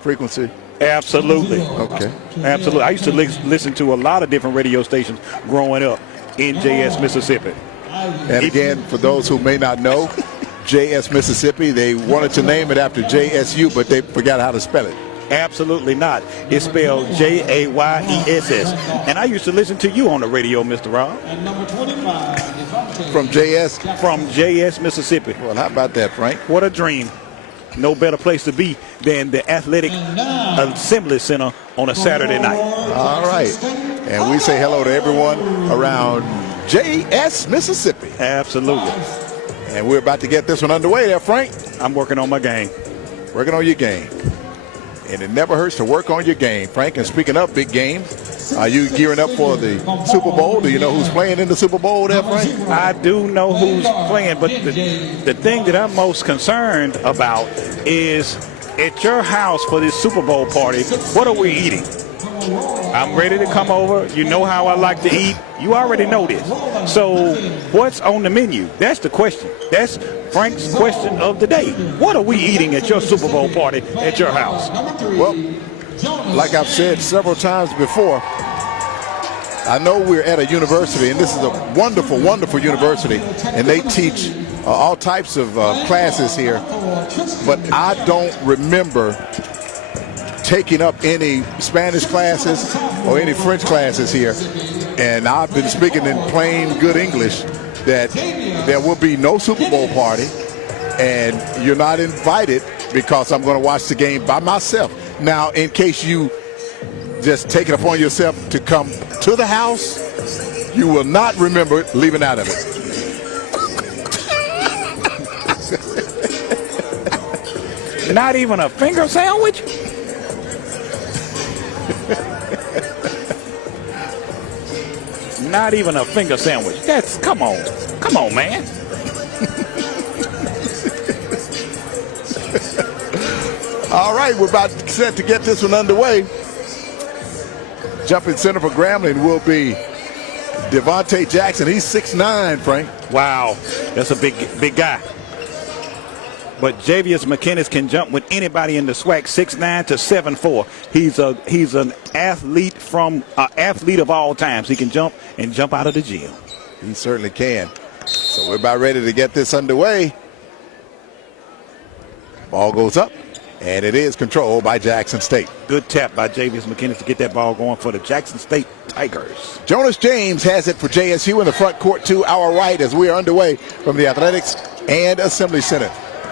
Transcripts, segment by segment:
frequency? Absolutely. Okay. Absolutely. I used to listen to a lot of different radio stations growing up in JS, Mississippi. And again, for those who may not know, JS Mississippi, they wanted to name it after JSU, but they forgot how to spell it. Absolutely not. It's spelled Jayess. And I used to listen to you on the radio, Mr. Rob. And number 25 is from JS? From JS, Mississippi. Well, how about that, Frank? What a dream. No better place to be than the Athletic Assembly Center on a Saturday night. All right. And we say hello to everyone around JS, Mississippi. Absolutely. And we're about to get this one underway there, Frank. I'm working on my game. Working on your game. And it never hurts to work on your game, Frank. And speaking of big games, are you gearing up for the Super Bowl? Do you know who's playing in the Super Bowl there, Frank? I do know who's playing, but the thing that I'm most concerned about is at your house for this Super Bowl party, what are we eating? I'm ready to come over. You know how I like to eat. You already know this. So what's on the menu? That's the question. That's Frank's question of the day. What are we eating at your Super Bowl party at your house? Well, like I've said several times before, I know we're at a university, and this is a wonderful, wonderful university, and they teach all types of classes here, but I don't remember taking up any Spanish classes or any French classes here. And I've been speaking in plain good English that there will be no Super Bowl party, and you're not invited because I'm going to watch the game by myself. Now, in case you just take it upon yourself to come to the house, you will not remember leaving out of it. Not even a finger sandwich? Not even a finger sandwich. That's, come on, man. All right, we're about set to get this one underway. Jumping center for Grambling will be Devontae Jackson. He's 6'9", Frank. Wow, that's a big guy. But Javius McKinnis can jump with anybody in the SWAC, 6'9" to 7'4". He's an athlete athlete of all times. He can jump and jump out of the gym. He certainly can. So we're about ready to get this underway. Ball goes up, and it is controlled by Jackson State. Good tap by Javius McKinnis to get that ball going for the Jackson State Tigers. Jonas James has it for JSU in the front court to our right as we are underway from the Athletics and Assembly Center.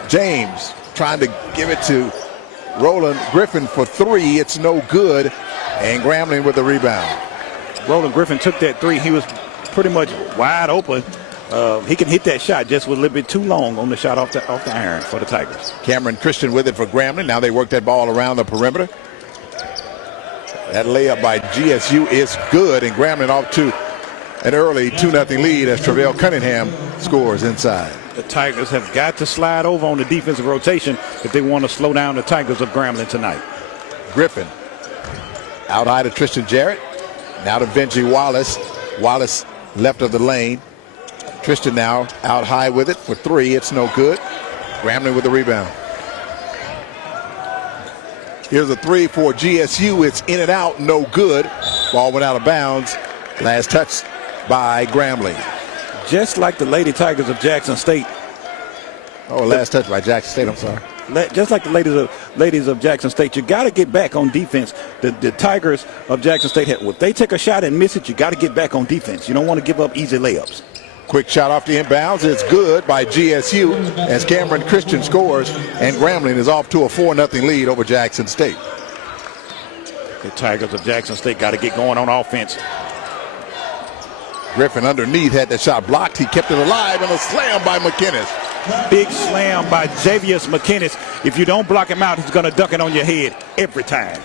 James trying to give it to Roland Griffin for three. It's no good. And Grambling with the rebound. Roland Griffin took that three. He was pretty much wide open. He can hit that shot, just was a little bit too long on the shot off the iron for the Tigers. Cameron Christian with it for Grambling. Now they work that ball around the perimeter. That layup by GSU is good, and Grambling off to an early 2-0 lead as Travell Cunningham scores inside. The Tigers have got to slide over on the defensive rotation if they want to slow down the Tigers of Grambling tonight. Griffin out high to Tristan Jarrett. Now to Benji Wallace. Wallace left of the lane. Tristan now out high with it for three. It's no good. Grambling with the rebound. Here's a three for GSU. It's in and out, no good. Ball went out of bounds. Last touch by Grambling. Just like the Lady Tigers of Jackson State. Oh, last touch by Jackson State, I'm sorry. Just like the ladies of Jackson State, you got to get back on defense. The Tigers of Jackson State, if they take a shot and miss it, you got to get back on defense. You don't want to give up easy layups. Quick shot off the inbounds. It's good by GSU as Cameron Christian scores, and Grambling is off to a 4-0 lead over Jackson State. The Tigers of Jackson State got to get going on offense. Griffin underneath had that shot blocked. He kept it alive, and a slam by McKinnis. Big slam by Javius McKinnis. If you don't block him out, he's going to duck it on your head every time.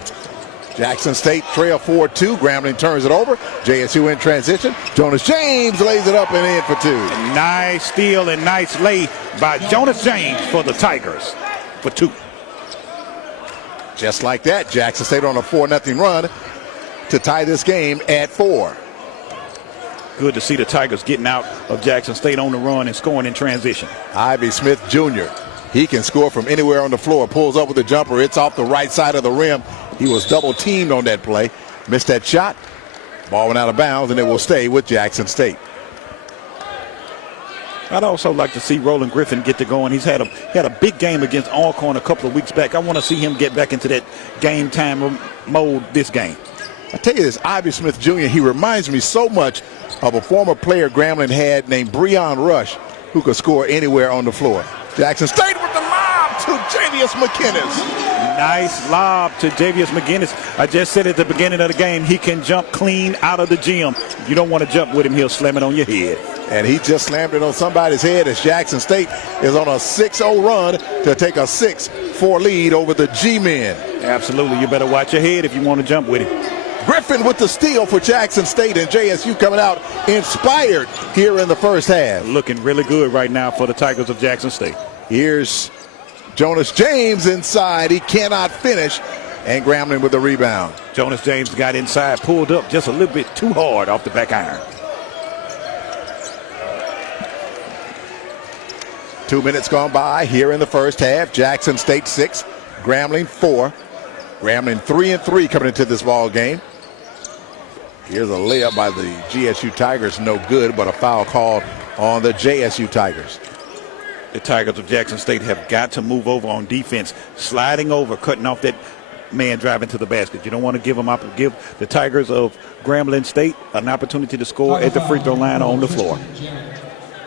Jackson State trail 4-2. Grambling turns it over. JSU in transition. Jonas James lays it up and in for two. Nice steal and nice lay by Jonas James for the Tigers for two. Just like that, Jackson State on a 4-0 run to tie this game at 4. Good to see the Tigers getting out of Jackson State on the run and scoring in transition. Ivy Smith Jr. He can score from anywhere on the floor. Pulls up with a jumper. It's off the right side of the rim. He was double teamed on that play. Missed that shot. Ball went out of bounds, and it will stay with Jackson State. I'd also like to see Roland Griffin get to going. He had a big game against Alcorn a couple of weeks back. I want to see him get back into that game time mode this game. I tell you this, Ivy Smith Jr., he reminds me so much of a former player Grambling had named Breon Rush, who could score anywhere on the floor. Jackson State with the lob to Javius McInnes. Nice lob to Javius McInnes. I just said at the beginning of the game, he can jump clean out of the gym. You don't want to jump with him, he'll slam it on your head. And he just slammed it on somebody's head as Jackson State is on a 6-0 run to take a 6-4 lead over the G-men. Absolutely, you better watch your head if you want to jump with him. Griffin with the steal for Jackson State, and JSU coming out inspired here in the first half. Looking really good right now for the Tigers of Jackson State. Here's Jonas James inside. He cannot finish, and Grambling with the rebound. Jonas James got inside, pulled up just a little bit too hard off the back iron. 2 minutes gone by here in the first half. Jackson State 6, Grambling 4. Grambling 3-3 coming into this ball game. Here's a layup by the GSU Tigers, no good, but a foul called on the JSU Tigers. The Tigers of Jackson State have got to move over on defense, sliding over, cutting off that man driving to the basket. You don't want to give the Tigers of Grambling State an opportunity to score at the free throw line on the floor.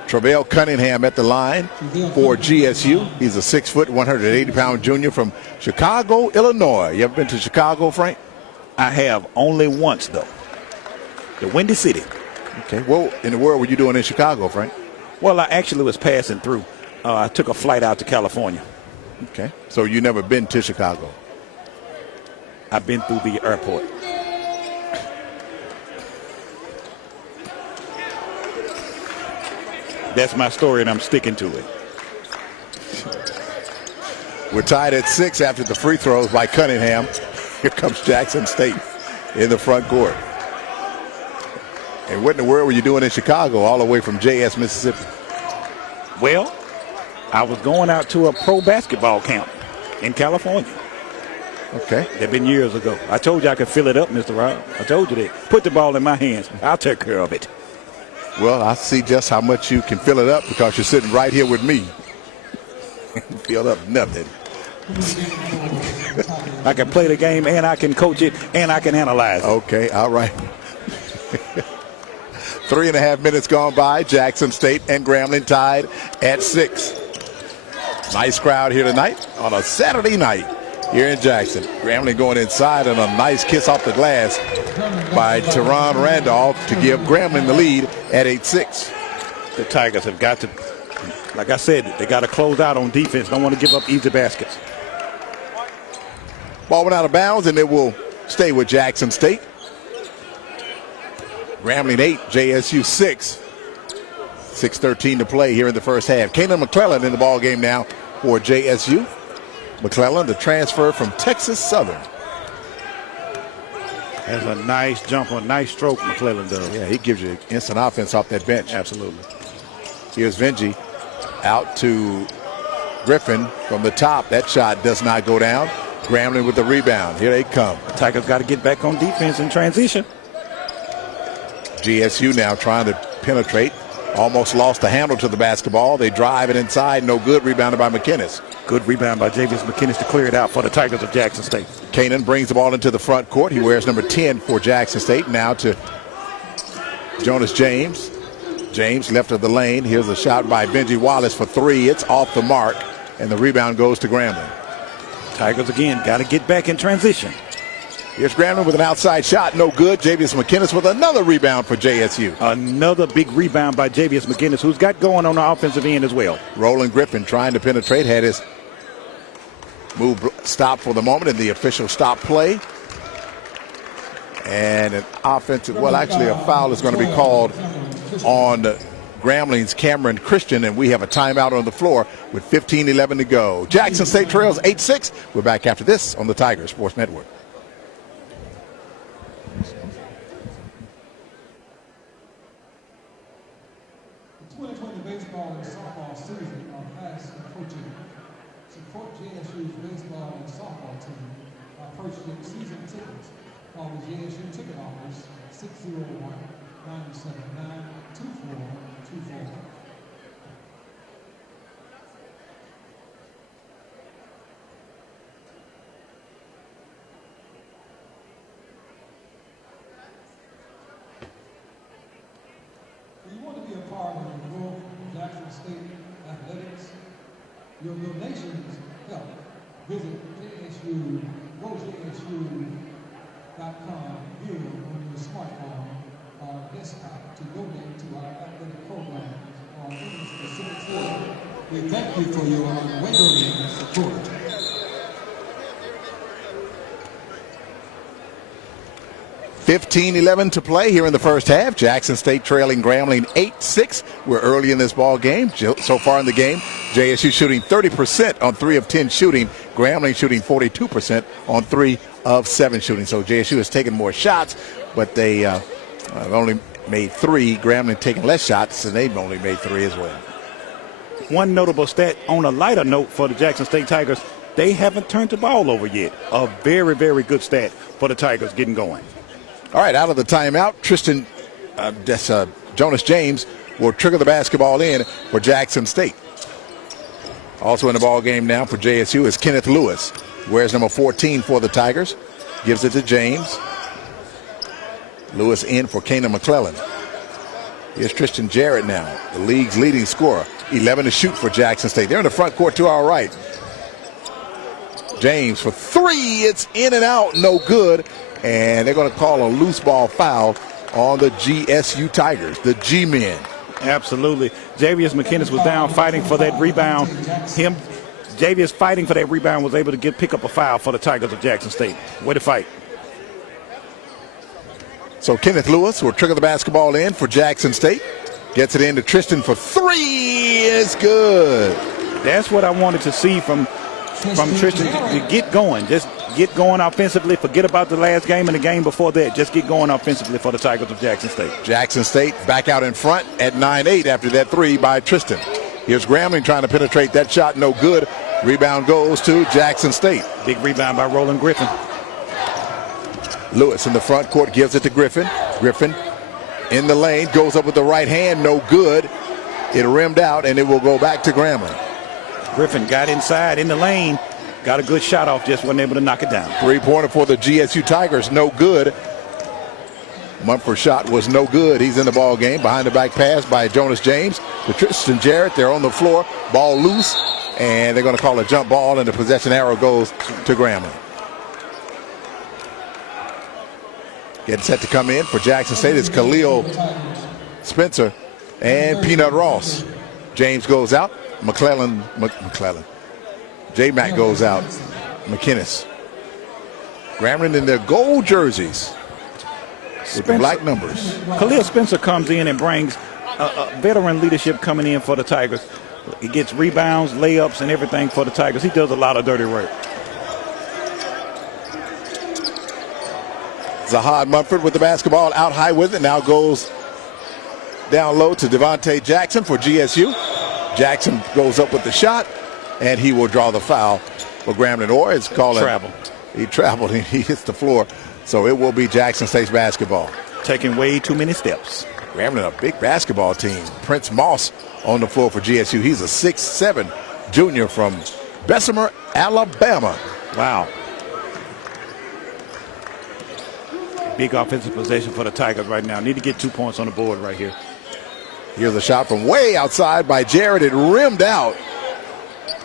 Travell Cunningham at the line for GSU. He's a 6-foot, 180-pound junior from Chicago, Illinois. You ever been to Chicago, Frank? I have, only once, though. The Windy City. Okay. What in the world were you doing in Chicago, Frank? Well, I actually was passing through. I took a flight out to California. Okay. So you never been to Chicago? I've been through the airport. That's my story, and I'm sticking to it. We're tied at 6 after the free throws by Cunningham. Here comes Jackson State in the front court. And what in the world were you doing in Chicago all the way from JS, Mississippi? Well, I was going out to a pro basketball camp in California. Okay. They've been years ago. I told you I could fill it up, Mr. Rob. I told you that. Put the ball in my hands. I'll take care of it. Well, I see just how much you can fill it up because you're sitting right here with me. Fill up nothing. I can play the game, and I can coach it, and I can analyze it. Okay, all right. 3.5 minutes gone by. Jackson State and Grambling tied at 6. Nice crowd here tonight on a Saturday night here in Jackson. Grambling going inside, and a nice kiss off the glass by Teron Randolph to give Grambling the lead at 8-6. The Tigers have got to, like I said, they got to close out on defense. Don't want to give up easy baskets. Ball went out of bounds, and it will stay with Jackson State. Grambling 8, JSU 6. 6:13 to play here in the first half. Kanan McClellan in the ball game now for JSU. McClellan, the transfer from Texas Southern. Has a nice jumper, nice stroke, McClellan does. Yeah, he gives you instant offense off that bench. Absolutely. Here's Vinci out to Griffin from the top. That shot does not go down. Grambling with the rebound. Here they come. The Tigers got to get back on defense in transition. GSU now trying to penetrate. Almost lost the handle to the basketball. They drive it inside. No good. Rebounded by McInnes. Good rebound by Javius McInnes to clear it out for the Tigers of Jackson State. Kanan brings the ball into the front court. He wears number 10 for Jackson State. Now to Jonas James. James left of the lane. Here's a shot by Benji Wallace for 3. It's off the mark, and the rebound goes to Grambling. Tigers again got to get back in transition. Here's Grambling with an outside shot. No good. Javius McInnes with another rebound for JSU. Another big rebound by Javius McInnes, who's got going on the offensive end as well. Roland Griffin trying to penetrate. Had his move stopped for the moment in the official stop play. And an offensive, well, actually a foul is going to be called on Grambling's Cameron Christian, and we have a timeout on the floor with 15:11 to go. Jackson State trails 8-6. We're back after this on the Tiger Sports Network. The 2020 baseball and softball season are fast approaching. District season tickets. Call the JSU ticket office 601-979-2424. If you want to be a part of the growth of Jackson State athletics, your donations help. Visit JSU.com here on your smartphone or desktop to donate to our athletic programs or any specific sport. We thank you for your unwavering support. 15-11 to play here in the first half. Jackson State trailing Grambling 8-6. We're early in this ball game. So far in the game, JSU shooting 30% on 3 of 10 shooting. Grambling shooting 42% on 3 of 7 shooting. So JSU has taken more shots, but they only made 3. Grambling taking less shots, and they've only made 3 as well. One notable stat on a lighter note for the Jackson State Tigers, they haven't turned the ball over yet. A very, very good stat for the Tigers getting going. All right, out of the timeout, Jonas James will trigger the basketball in for Jackson State. Also in the ball game now for JSU is Kenneth Lewis. Wears number 14 for the Tigers. Gives it to James. Lewis in for Kana McClellan. Here's Tristan Jarrett now, the league's leading scorer. 11 to shoot for Jackson State. They're in the front court to our right. James for 3. It's in and out, no good. And they're going to call a loose ball foul on the GSU Tigers, the G-men. Absolutely. Javius McInnes was down fighting for that rebound. Javius fighting for that rebound was able to pick up a foul for the Tigers of Jackson State. Way to fight. So Kenneth Lewis will trigger the basketball in for Jackson State. Gets it in to Tristan for 3. It's good. That's what I wanted to see from Tristan, to get going. Just get going offensively. Forget about the last game and the game before that. Just get going offensively for the Tigers of Jackson State. Jackson State back out in front at 9-8 after that 3 by Tristan. Here's Grambling trying to penetrate that shot. No good. Rebound goes to Jackson State. Big rebound by Roland Griffin. Lewis in the front court gives it to Griffin. Griffin in the lane, goes up with the right hand. No good. It rimmed out, and it will go back to Grambling. Griffin got inside in the lane, got a good shot off, just wasn't able to knock it down. 3-pointer for the GSU Tigers, no good. Mumford's shot was no good. He's in the ball game. Behind the back pass by Jonas James to Tristan Jarrett. They're on the floor, ball loose, and they're going to call a jump ball, and the possession arrow goes to Grambling. Getting set to come in for Jackson State is Khalil Spencer and Peanut Ross. James goes out. McClellan. J-Mac goes out. McInnes. Grambling in their gold jerseys with the black numbers. Khalil Spencer comes in and brings a veteran leadership coming in for the Tigers. He gets rebounds, layups, and everything for the Tigers. He does a lot of dirty work. Zahad Mumford with the basketball out high with it. Now goes down low to Devontae Jackson for GSU. Jackson goes up with the shot, and he will draw the foul for Grambling. Or it's called travel. He traveled and he hits the floor. So it will be Jackson State's basketball. Taking way too many steps. Grambling, a big basketball team. Prince Moss on the floor for GSU. He's a 6'7" junior from Bessemer, Alabama. Wow. Big offensive possession for the Tigers right now. Need to get 2 points on the board right here. Here's a shot from way outside by Jarrett. It rimmed out.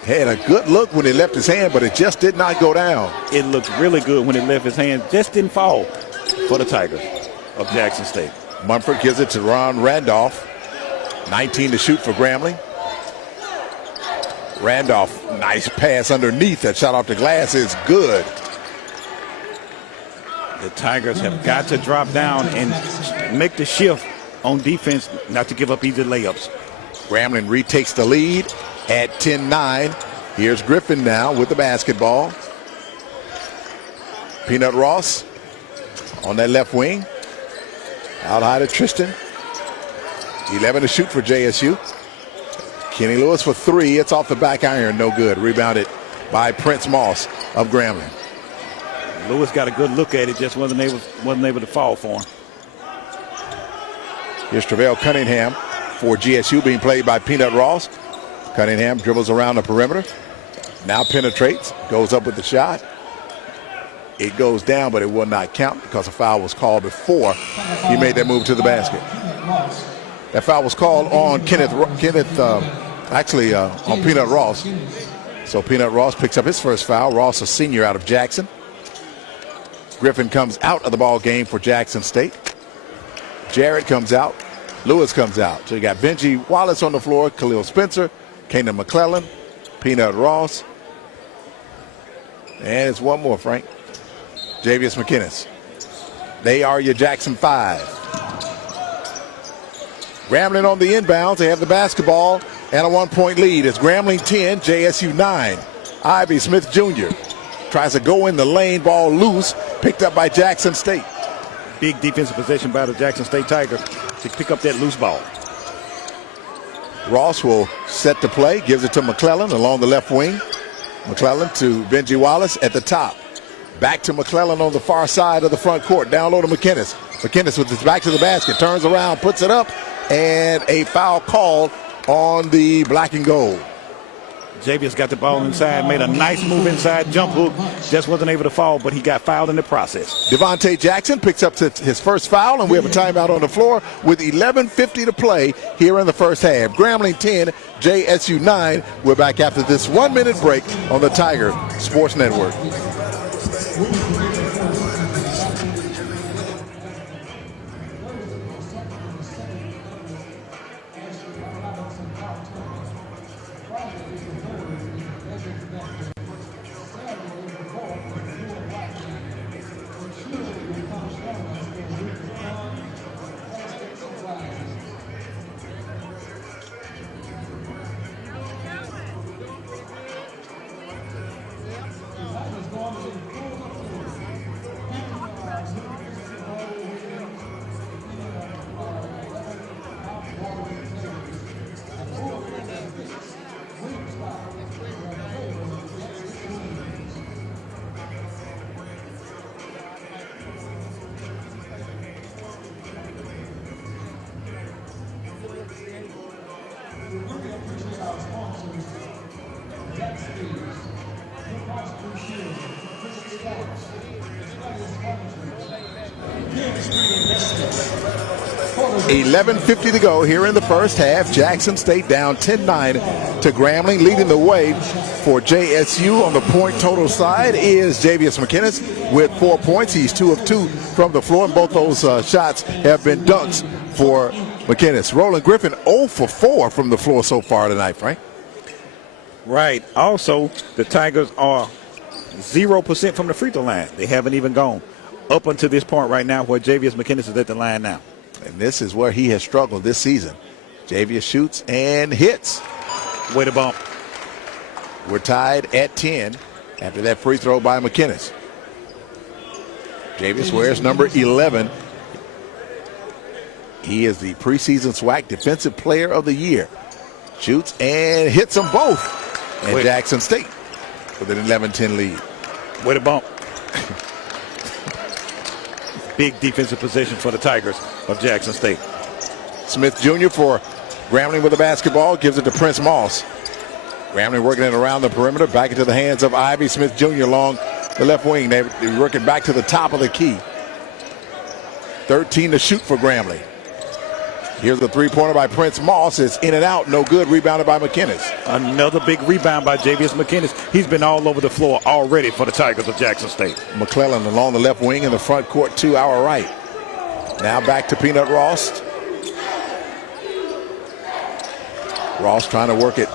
Had a good look when he left his hand, but it just did not go down. It looked really good when it left his hand. Just didn't fall for the Tigers of Jackson State. Mumford gives it to Ron Randolph. 19 to shoot for Grambling. Randolph, nice pass underneath. That shot off the glass is good. The Tigers have got to drop down and make the shift on defense, not to give up easy layups. Grambling retakes the lead at 10-9. Here's Griffin now with the basketball. Peanut Ross on that left wing. Out high to Tristan. 11 to shoot for JSU. Kenny Lewis for 3. It's off the back iron. No good. Rebounded by Prince Moss of Grambling. Lewis got a good look at it, just wasn't able to fall for him. Here's Travell Cunningham for GSU, being played by Peanut Ross. Cunningham dribbles around the perimeter. Now penetrates, goes up with the shot. It goes down, but it will not count because a foul was called before he made that move to the basket. That foul was called on on Peanut Ross. So Peanut Ross picks up his first foul. Ross, a senior out of Jackson. Griffin comes out of the ball game for Jackson State. Jarrett comes out. Lewis comes out. So you got Benji Wallace on the floor, Khalil Spencer, Kanan McClellan, Peanut Ross. And it's one more, Frank. Javius McInnes. They are your Jackson 5. Grambling on the inbounds. They have the basketball and a 1-point lead. It's Grambling 10, JSU 9. Ivy Smith Jr. tries to go in the lane, ball loose, picked up by Jackson State. Big defensive possession by the Jackson State Tigers to pick up that loose ball. Ross will set the play, gives it to McClellan along the left wing. McClellan to Benji Wallace at the top. Back to McClellan on the far side of the front court. Down low to McInnes. McInnes with his back to the basket, turns around, puts it up, and a foul called on the black and gold. Javius got the ball inside, made a nice move inside, jump hook, just wasn't able to fall, but he got fouled in the process. Devontae Jackson picks up his first foul, and we have a timeout on the floor with 11:50 to play here in the first half. Grambling 10, JSU 9. We're back after this 1-minute break on the Tiger Sports Network. $11:50 to go here in the first half. Jackson State down 10-9 to Grambling. Leading the way for JSU on the point total side is Javius McInnes with 4 points. He's 2 of 2 from the floor, and both those shots have been dunks for McInnes. Roland Griffin 0 for 4 from the floor so far tonight, Frank. Right. Also, the Tigers are 0% from the free throw line. They haven't even gone up until this point right now where Javius McInnes is at the line now. And this is where he has struggled this season. Javius shoots and hits. Way to bump. We're tied at 10 after that free throw by McInnes. Javius wears number 11. He is the preseason SWAC Defensive Player of the Year. Shoots and hits them both. And Jackson State with an 11-10 lead. Way to bump. Big defensive possession for the Tigers of Jackson State. Smith Jr. for Grambling with the basketball, gives it to Prince Moss. Grambling working it around the perimeter, back into the hands of Ivy Smith Jr. along the left wing. They're working back to the top of the key. 13 to shoot for Grambling. Here's the three-pointer by Prince Moss. It's in and out, no good. Rebounded by McInnes. Another big rebound by Javius McInnes. He's been all over the floor already for the Tigers of Jackson State. McClellan along the left wing in the front court to our right. Now back to Peanut Ross. Ross trying to work it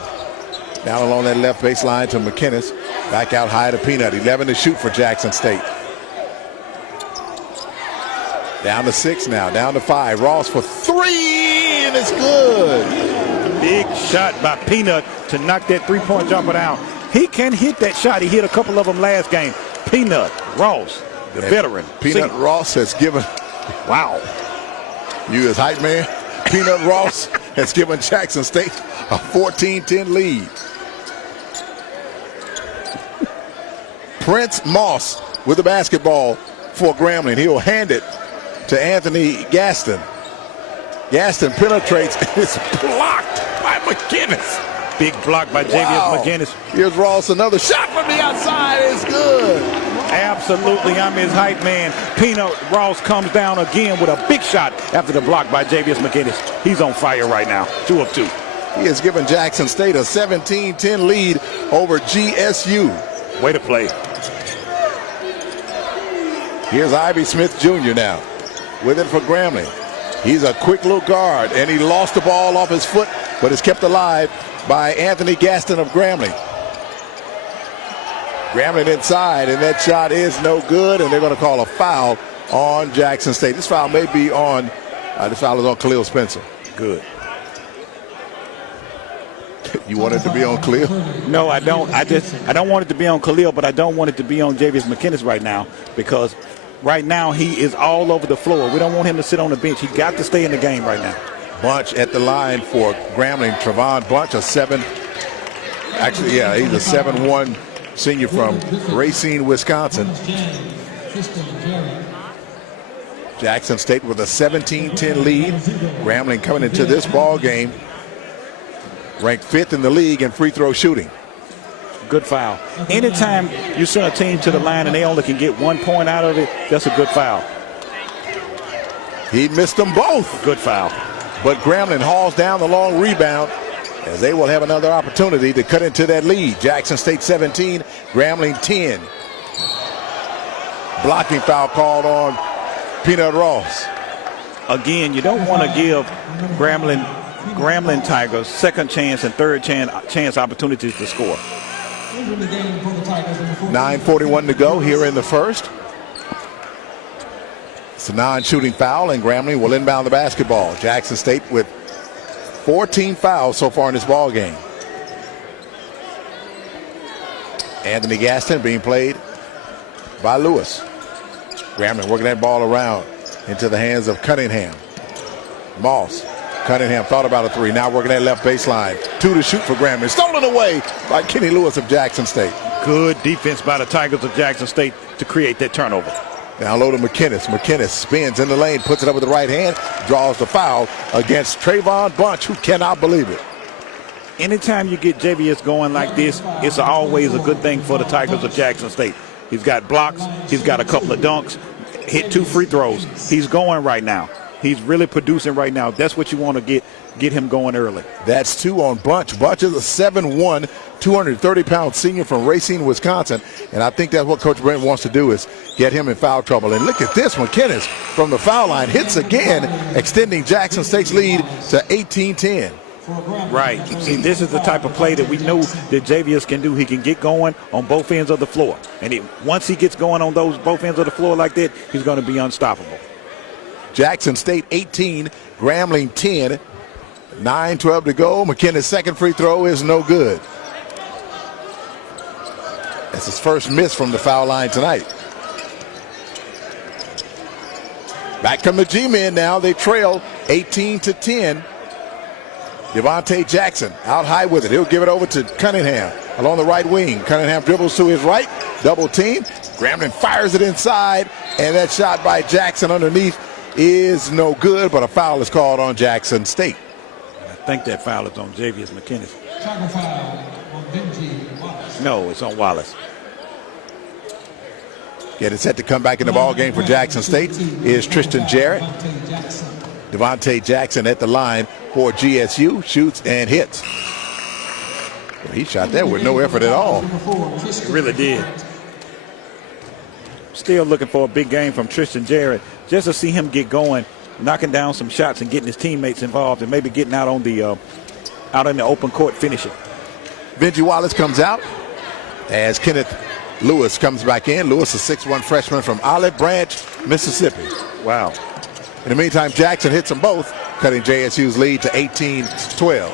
down along that left baseline to McInnes. Back out high to Peanut. 11 to shoot for Jackson State. Down to 6 now, down to 5. Ross for 3, and it's good. Big shot by Peanut to knock that three-point jumper down. He can hit that shot. He hit a couple of them last game. Peanut Ross, the veteran. Peanut Ross has given, wow, you as hype man, Peanut Ross has given Jackson State a 14-10 lead. Prince Moss with the basketball for Grambling. He'll hand it to Anthony Gaston. Gaston penetrates and it's blocked by McGinnis. Big block by Javius McGinnis. Here's Ross, another shot from the outside. It's good. Absolutely, I'm his hype man. Peanut Ross comes down again with a big shot after the block by Javius McGinnis. He's on fire right now, 2 of 2. He has given Jackson State a 17-10 lead over GSU. Way to play. Here's Ivy Smith Jr. now with it for Grambling. He's a quick little guard, and he lost the ball off his foot, but is kept alive by Anthony Gaston of Grambling. Grambling inside, and that shot is no good, and they're going to call a foul on Jackson State. This foul may be on, this foul is on Khalil Spencer. Good. You want it to be on Khalil? No, I don't. I don't want it to be on Khalil, but I don't want it to be on Javius McGinnis right now, because right now he is all over the floor. We don't want him to sit on the bench. He got to stay in the game right now. Bunch at the line for Grambling. Trevon Bunch, he's a 7'1" senior from Racine, Wisconsin. Jackson State with a 17-10 lead. Grambling coming into this ball game ranked 5th in the league in free throw shooting. Good foul. Anytime you send a team to the line and they only can get 1 point out of it, that's a good foul. He missed them both. Good foul. But Grambling hauls down the long rebound as they will have another opportunity to cut into that lead. Jackson State 17, Grambling 10. Blocking foul called on Peanut Ross. Again, you don't want to give Grambling Tigers second chance and third chance opportunities to score. 9:41 to go here in the first. It's a non-shooting foul, and Grambling will inbound the basketball. Jackson State with 14 fouls so far in this ball game. Anthony Gaston being played by Lewis. Grambling working that ball around into the hands of Cunningham. Moss. Cunningham thought about a 3. Now working that left baseline. 2 to shoot for Grambling. Stolen away by Kenny Lewis of Jackson State. Good defense by the Tigers of Jackson State to create that turnover. Now low to McGinnis. McGinnis spins in the lane, puts it up with the right hand, draws the foul against Trevon Bunch, who cannot believe it. Anytime you get JVS going like this, it's always a good thing for the Tigers of Jackson State. He's got blocks. He's got a couple of dunks, hit 2 free throws. He's going right now. He's really producing right now. That's what you want to get him going early. That's 2 on Bunch. Bunch is a 7'1", 230-pound senior from Racine, Wisconsin. And I think that's what Coach Brent wants to do, is get him in foul trouble. And look at this. McGinnis from the foul line hits again, extending Jackson State's lead to 18-10. Right. See, this is the type of play that we know that JVS can do. He can get going on both ends of the floor. And once he gets going on both ends of the floor like that, he's going to be unstoppable. Jackson State 18, Grambling 10. 9:12 to go. McGinnis' second free throw is no good. That's his first miss from the foul line tonight. Back come the G-men now. They trail 18-10. Devontae Jackson out high with it. He'll give it over to Cunningham along the right wing. Cunningham dribbles to his right. Double team. Grambling fires it inside. And that shot by Jackson underneath is no good, but a foul is called on Jackson State. I think that foul is on Javius McGinnis. Travel foul on Benji Wallace. No, it's on Wallace. Getting set to come back in the ball game for Jackson State is Tristan Jarrett. Devontae Jackson at the line for GSU, shoots and hits. Well, he shot that with no effort at all. He really did. Still looking for a big game from Tristan Jarrett, just to see him get going, knocking down some shots and getting his teammates involved, and maybe getting out on the out in the open court finishing. Benji Wallace comes out as Kenneth Lewis comes back in. Lewis, a 6'1" freshman from Olive Branch, Mississippi. Wow. In the meantime, Jackson hits them both, cutting JSU's lead to 18-12.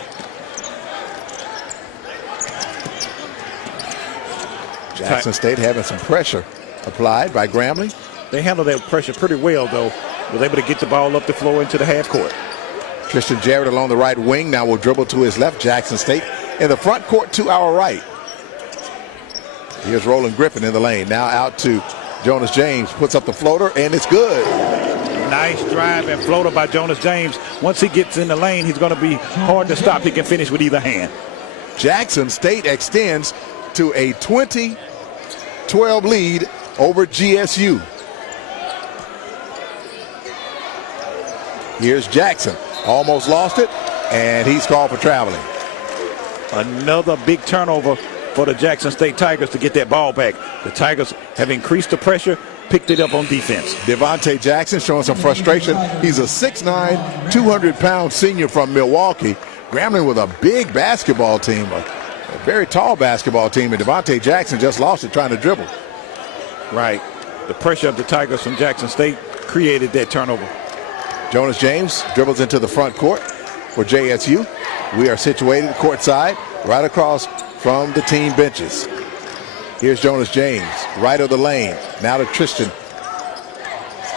Jackson State having some pressure applied by Grambling. They handled that pressure pretty well, though. Was able to get the ball up the floor into the half court. Tristan Jarrett along the right wing now will dribble to his left. Jackson State in the front court to our right. Here's Roland Griffin in the lane. Now out to Jonas James puts up the floater, and it's good. Nice drive and floater by Jonas James. Once he gets in the lane, he's going to be hard to stop. He can finish with either hand. Jackson State extends to a 20-12 lead over GSU. Here's Jackson. Almost lost it, and he's called for traveling. Another big turnover for the Jackson State Tigers to get that ball back. The Tigers have increased the pressure, picked it up on defense. Devontae Jackson showing some frustration. He's a 6'9", 200-pound senior from Milwaukee. Grambling with a big basketball team, a very tall basketball team, and Devontae Jackson just lost it trying to dribble. Right. The pressure of the Tigers from Jackson State created that turnover. Jonas James dribbles into the front court for JSU. We are situated courtside, right across from the team benches. Here's Jonas James, right of the lane. Now to Tristan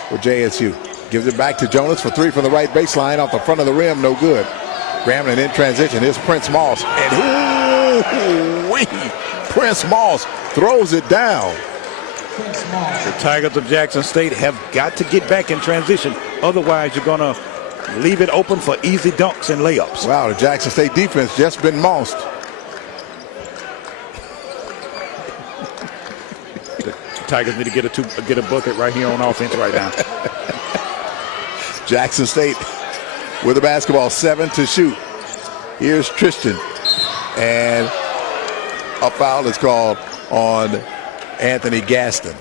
for JSU. Gives it back to Jonas for three from the right baseline off the front of the rim, no good. Grambling in transition. Here's Prince Moss. And Prince Moss throws it down. The Tigers of Jackson State have got to get back in transition. Otherwise, you're going to leave it open for easy dunks and layups. Wow, the Jackson State defense just been mossed. The Tigers need to get a bucket right here on offense right now. Jackson State with the basketball, 7 to shoot. Here's Tristan, and a foul is called on Anthony Gaston.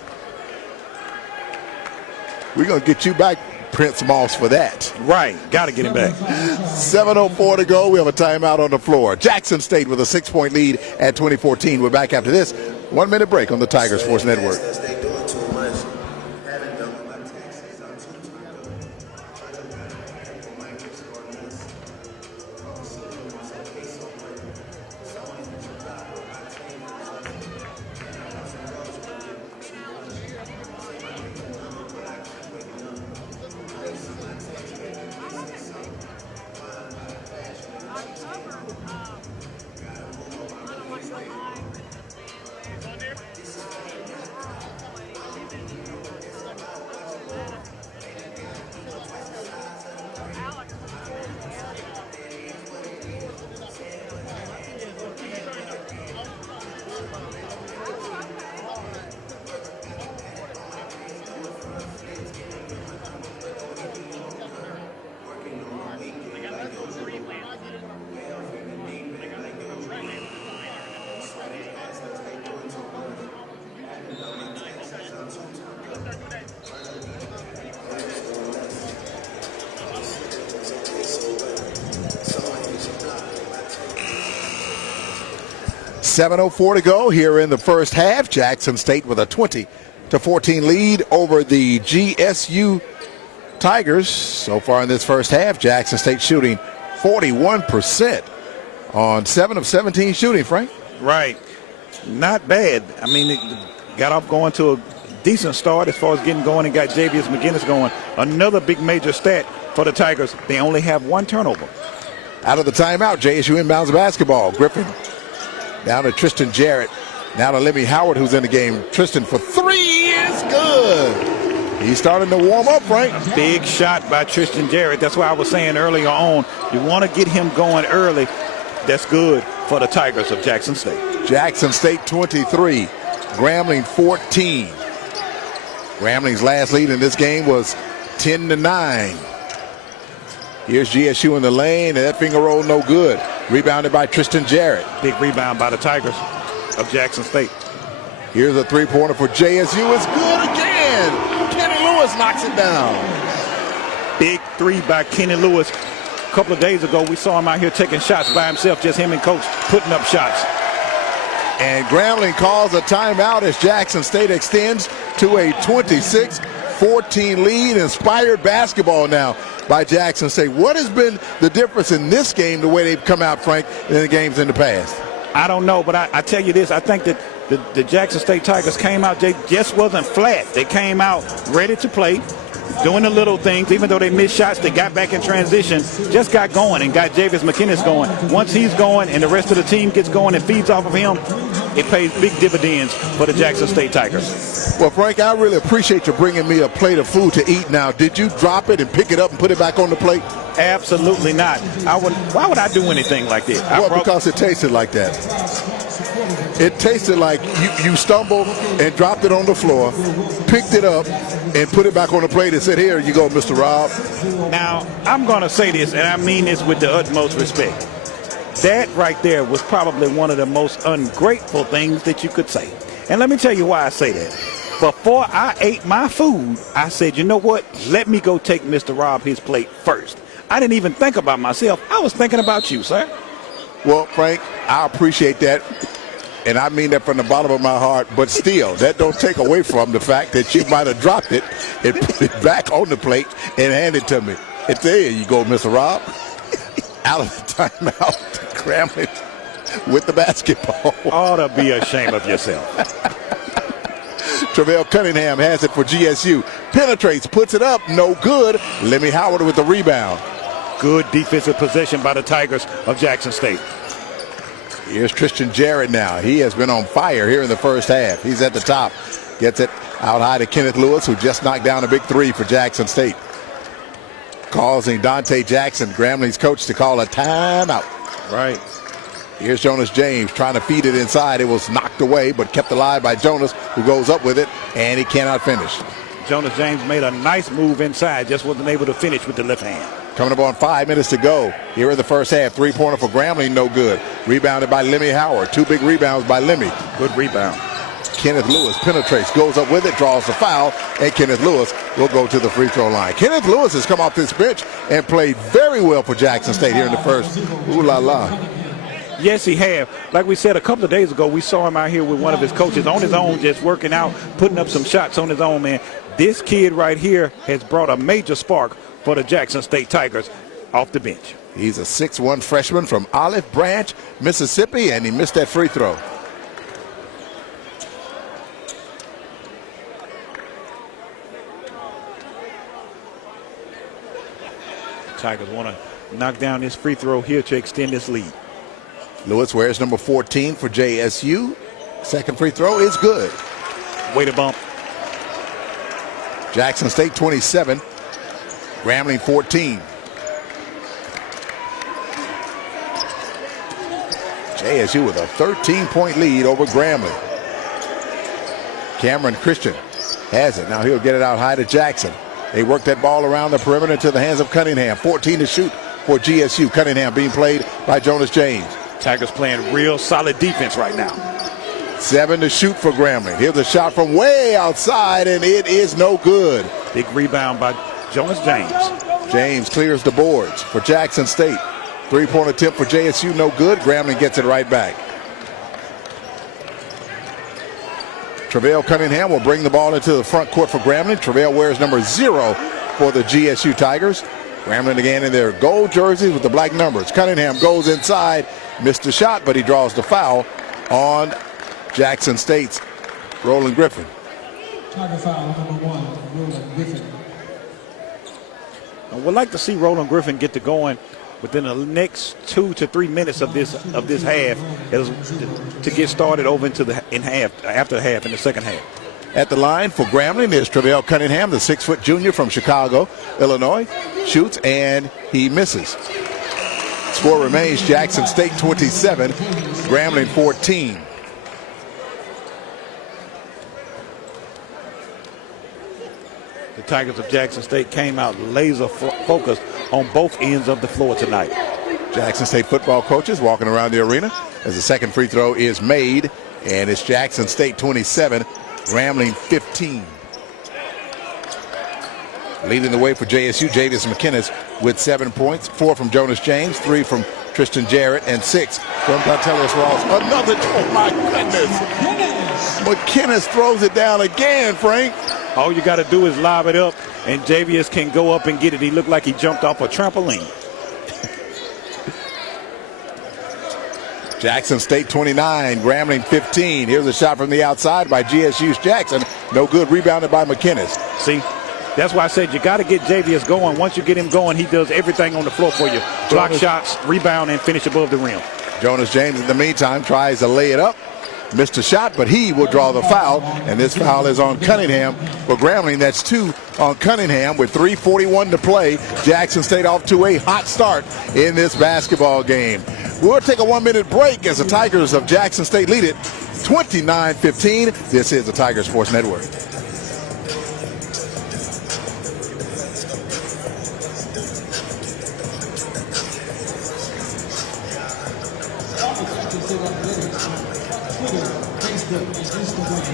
We're going to get you back, Prince Moss, for that. Right, got to get him back. 7:04 to go. We have a timeout on the floor. Jackson State with a 6-point lead at 2014. We're back after this 1-minute break on the Tiger Sports Network. 7:04 to go here in the first half. Jackson State with a 20-14 lead over the GSU Tigers. So far in this first half, Jackson State shooting 41% on 7 of 17 shooting, Frank. Right. Not bad. I mean, it got off going to a decent start as far as getting going and got Javius McGinnis going. Another big major stat for the Tigers. They only have one turnover. Out of the timeout, JSU inbounds basketball. Griffin down to Tristan Jarrett. Now to Lemmy Howard, who's in the game. Tristan for three is good. He's starting to warm up, Frank. A big shot by Tristan Jarrett. That's why I was saying earlier on, you want to get him going early. That's good for the Tigers of Jackson State. Jackson State 23, Grambling 14. Grambling's last lead in this game was 10-9. Here's GSU in the lane, and that finger roll no good. Rebounded by Tristan Jarrett. Big rebound by the Tigers of Jackson State. Here's a three-pointer for JSU. It's good again. Kenny Lewis knocks it down. Big three by Kenny Lewis. A couple of days ago, we saw him out here taking shots by himself, just him and coach putting up shots. And Grambling calls a timeout as Jackson State extends to a 26-14 lead. Inspired basketball now by Jackson State. What has been the difference in this game, the way they've come out, Frank, in the games in the past? I don't know, but I tell you this, I think that the Jackson State Tigers came out, they just wasn't flat. They came out ready to play, doing the little things. Even though they missed shots, they got back in transition, just got going and got Javius McGinnis going. Once he's going and the rest of the team gets going and feeds off of him, it pays big dividends for the Jackson State Tigers. Well, Frank, I really appreciate you bringing me a plate of food to eat now. Did you drop it and pick it up and put it back on the plate? Absolutely not. Why would I do anything like this? Well, because it tasted like that. It tasted like you stumbled and dropped it on the floor, picked it up, and put it back on the plate and said, here you go, Mr. Rob. Now, I'm going to say this, and I mean this with the utmost respect. That right there was probably one of the most ungrateful things that you could say. And let me tell you why I say that. Before I ate my food, I said, you know what? Let me go take Mr. Rob his plate first. I didn't even think about myself. I was thinking about you, sir. Well, Frank, I appreciate that. And I mean that from the bottom of my heart. But still, that don't take away from the fact that you might have dropped it and put it back on the plate and handed it to me. And there you go, Mr. Rob. Out of the timeout, Grambling with the basketball. Ought to be ashamed of yourself. Travell Cunningham has it for GSU. Penetrates, puts it up, no good. Lemmy Howard with the rebound. Good defensive possession by the Tigers of Jackson State. Here's Tristan Jarrett now. He has been on fire here in the first half. He's at the top. Gets it out high to Kenneth Lewis, who just knocked down a big three for Jackson State. Causing Dante Jackson, Grambling's coach, to call a timeout. Right. Here's Jonas James trying to feed it inside. It was knocked away, but kept alive by Jonas, who goes up with it, and he cannot finish. Jonas James made a nice move inside, just wasn't able to finish with the left hand. Coming up on 5 minutes to go here in the first half. Three-pointer for Grambling, no good. Rebounded by Lemmy Howard. Two big rebounds by Lemmy. Good rebound. Kenneth Lewis penetrates, goes up with it, draws the foul, and Kenneth Lewis will go to the free throw line. Kenneth Lewis has come off this bench and played very well for Jackson State here in the first. Ooh la la. Yes, he have. Like we said a couple of days ago, we saw him out here with one of his coaches on his own, just working out, putting up some shots on his own, man. This kid right here has brought a major spark for the Jackson State Tigers off the bench. He's a 6'1" freshman from Olive Branch, Mississippi, and he missed that free throw. Tigers want to knock down this free throw here to extend this lead. Lewis wears number 14 for JSU. Second free throw is good. Way to bump. Jackson State 27, Grambling 14. JSU with a 13-point lead over Grambling. Cameron Christian has it. Now he'll get it out high to Jackson. They work that ball around the perimeter into the hands of Cunningham. 14 to shoot for GSU. Cunningham being played by Jonas James. Tigers playing real solid defense right now. 7 to shoot for Grambling. Here's a shot from way outside, and it is no good. Big rebound by Jonas James. James clears the boards for Jackson State. Three-point attempt for JSU, no good. Grambling gets it right back. Travell Cunningham will bring the ball into the front court for Grambling. Travell wears number 0 for the GSU Tigers. Grambling again in their gold jerseys with the black numbers. Cunningham goes inside, missed the shot, but he draws the foul on Jackson State's Roland Griffin. Tiger foul number 1, Roland Griffin. I would like to see Roland Griffin get to going within the next 2 to 3 minutes of this half to get started over into after the half in the second half. At the line for Grambling is Travell Cunningham, the 6-foot junior from Chicago, Illinois. Shoots and he misses. Score remains Jackson State 27, Grambling 14. The Tigers of Jackson State came out laser focused on both ends of the floor tonight. Jackson State football coaches walking around the arena as the second free throw is made, and it's Jackson State 27, Grambling 15. Leading the way for JSU, Javius McKinnis with 7 points, 4 from Jonas James, 3 from Tristan Jarrett, and 6 from Bartelius Ross. Another, oh my goodness. McKinnis throws it down again, Frank. All you got to do is lob it up, and Javius can go up and get it. He looked like he jumped off a trampoline. Jackson State 29, Grambling 15. Here's a shot from the outside by GSU's Jackson. No good, rebounded by McKinnis. See, that's why I said you got to get Javius going. Once you get him going, he does everything on the floor for you. Block shots, rebound, and finish above the rim. Jonas James, in the meantime, tries to lay it up. missed a shot, but he will draw the foul, and this foul is on Cunningham for Grambling. That's 2 on Cunningham with 3:41 to play. Jackson State off to a hot start in this basketball game. We'll take a 1-minute break as the Tigers of Jackson State lead it 29-15. This is the Tiger Sports Network. Facebook and Instagram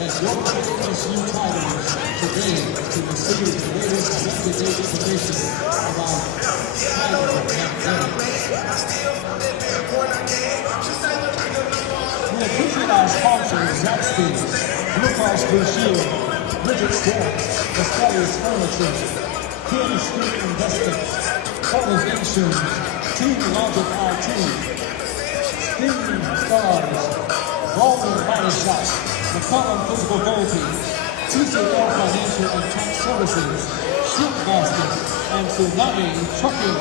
as your JSU Tigers today to receive the latest up-to-date information about Tiger athletics. We appreciate our sponsors, Zaxby's, Blue Cross Blue Shield, Bridget Sports, Estelia's Furniture, King Street Investments, Colors Insurance, Team Logic RT, Steam Stars, Baldwin Body Shop, McCollum Physical Therapy, TCL Financial and Tax Services, SWAC Basketball, and Tsunami Trucking.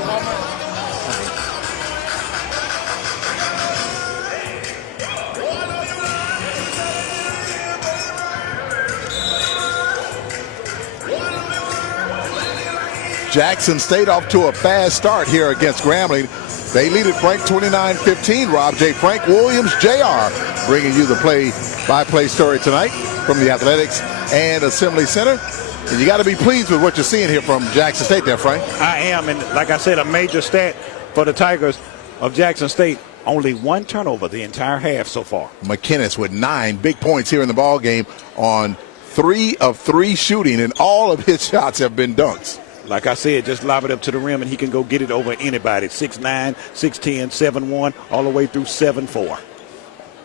Jackson State off to a fast start here against Grambling. They lead it, Frank, 29-15. Rob J. Frank Williams, Jr. bringing you the play-by-play story tonight from the Athletics and Assembly Center. And you got to be pleased with what you're seeing here from Jackson State there, Frank. I am, and like I said, a major stat for the Tigers of Jackson State. Only 1 turnover the entire half so far. McInnes with 9 big points here in the ball game on 3 of 3 shooting, and all of his shots have been dunks. Like I said, just lob it up to the rim, and he can go get it over anybody. 6'9", 6'10", 7'1", all the way through 7'4".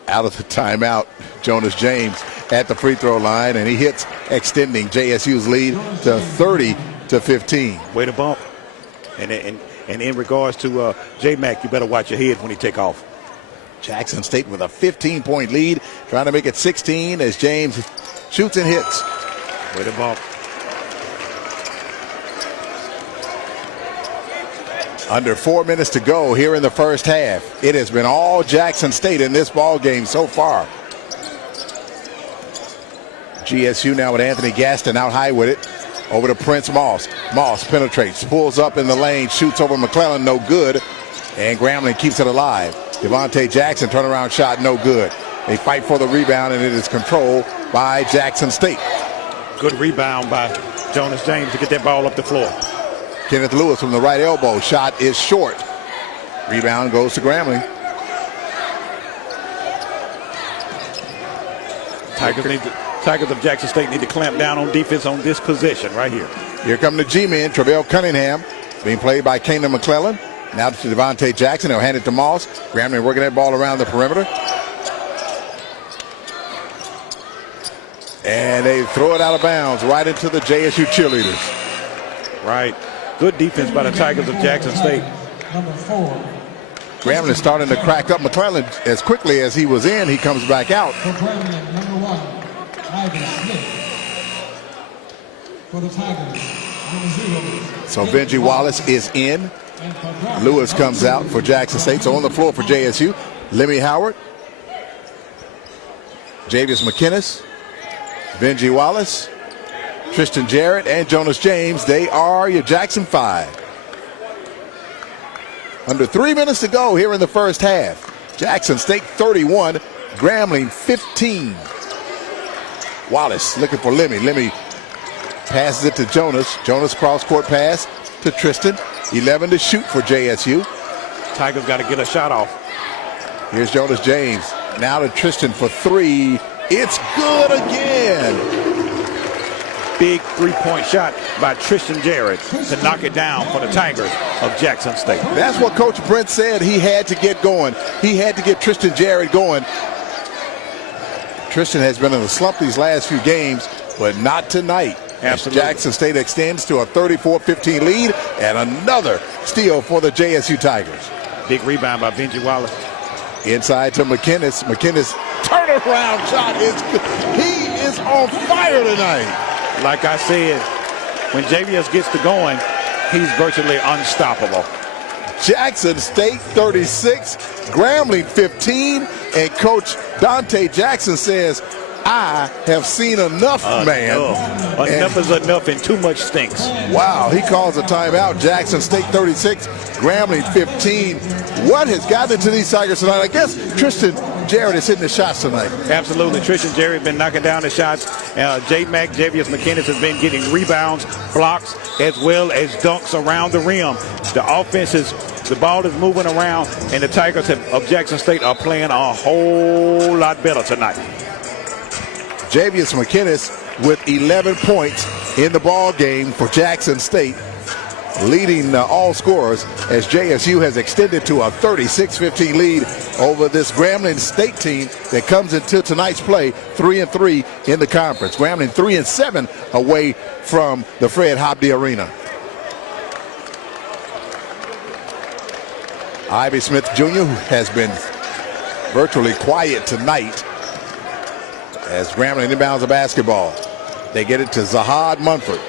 Out of the timeout, Jonas James at the free throw line, and he hits, extending JSU's lead to 30-15. Way to bump. And in regards to J-Mac, you better watch your head when he take off. Jackson State with a 15-point lead, trying to make it 16 as James shoots and hits. Way to bump. Under 4 minutes to go here in the first half. It has been all Jackson State in this ball game so far. GSU now with Anthony Gaston out high with it. Over to Prince Moss. Moss penetrates, pulls up in the lane, shoots over McClellan, no good. And Grambling keeps it alive. Devontae Jackson, turnaround shot, no good. They fight for the rebound, and it is controlled by Jackson State. Good rebound by Jonas James to get that ball up the floor. Kenneth Lewis from the right elbow. Shot is short. Rebound goes to Grambling. Tigers of Jackson State need to clamp down on defense on this possession right here. Here come the G-men. Travell Cunningham being played by Kingdom McClellan. Now to Devontae Jackson. They'll hand it to Moss. Grambling working that ball around the perimeter. And they throw it out of bounds right into the JSU cheerleaders. Right. Good defense by the Tigers of Jackson State. Number 4. Grambling starting to crack up McClellan as quickly as he was in. He comes back out. For Grambling, number 1, Ivan Smith. For the Tigers, number 0. So Benji Wallace is in. Lewis comes out for Jackson State. So on the floor for JSU, Lemmy Howard, Javius McInnes, Benji Wallace, Tristan Jarrett, and Jonas James. They are your Jackson 5. Under 3 minutes to go here in the first half. Jackson State 31, Grambling 15. Wallace looking for Lemmy. Lemmy passes it to Jonas. Jonas cross-court pass to Tristan. 11 to shoot for JSU. Tigers got to get a shot off. Here's Jonas James. Now to Tristan for 3. It's good again. Big three-point shot by Tristan Jarrett to knock it down for the Tigers of Jackson State. That's what Coach Brent said he had to get going. He had to get Tristan Jarrett going. Tristan has been in a slump these last few games, but not tonight. Absolutely. Jackson State extends to a 34-15 lead, and another steal for the JSU Tigers. Big rebound by Benji Wallace. Inside to McInnes. McInnes turnaround shot is good. He is on fire tonight. Like I said, when JVS gets to going, he's virtually unstoppable. Jackson State 36, Grambling 15, and Coach Dante Jackson says, I have seen enough, man. Enough is enough and too much stinks. Wow, he calls a timeout. Jackson State 36, Grambling 15. What has gotten into these Tigers tonight? I guess Tristan Jarrett is hitting the shots tonight. Absolutely. Tristan Jarrett been knocking down the shots. Javius McKinnis has been getting rebounds, blocks, as well as dunks around the rim. The offense is, the ball is moving around, and the Tigers of Jackson State are playing a whole lot better tonight. Javius McKinnis with 11 points in the ball game for Jackson State, leading all scorers as JSU has extended to a 36-15 lead over this Grambling State team that comes into tonight's play 3-3 in the conference. Grambling 3-7 away from the Fred Hobby Arena. Ivy Smith Jr., who has been virtually quiet tonight, as Grambling inbounds the basketball. They get it to Zahad Munford.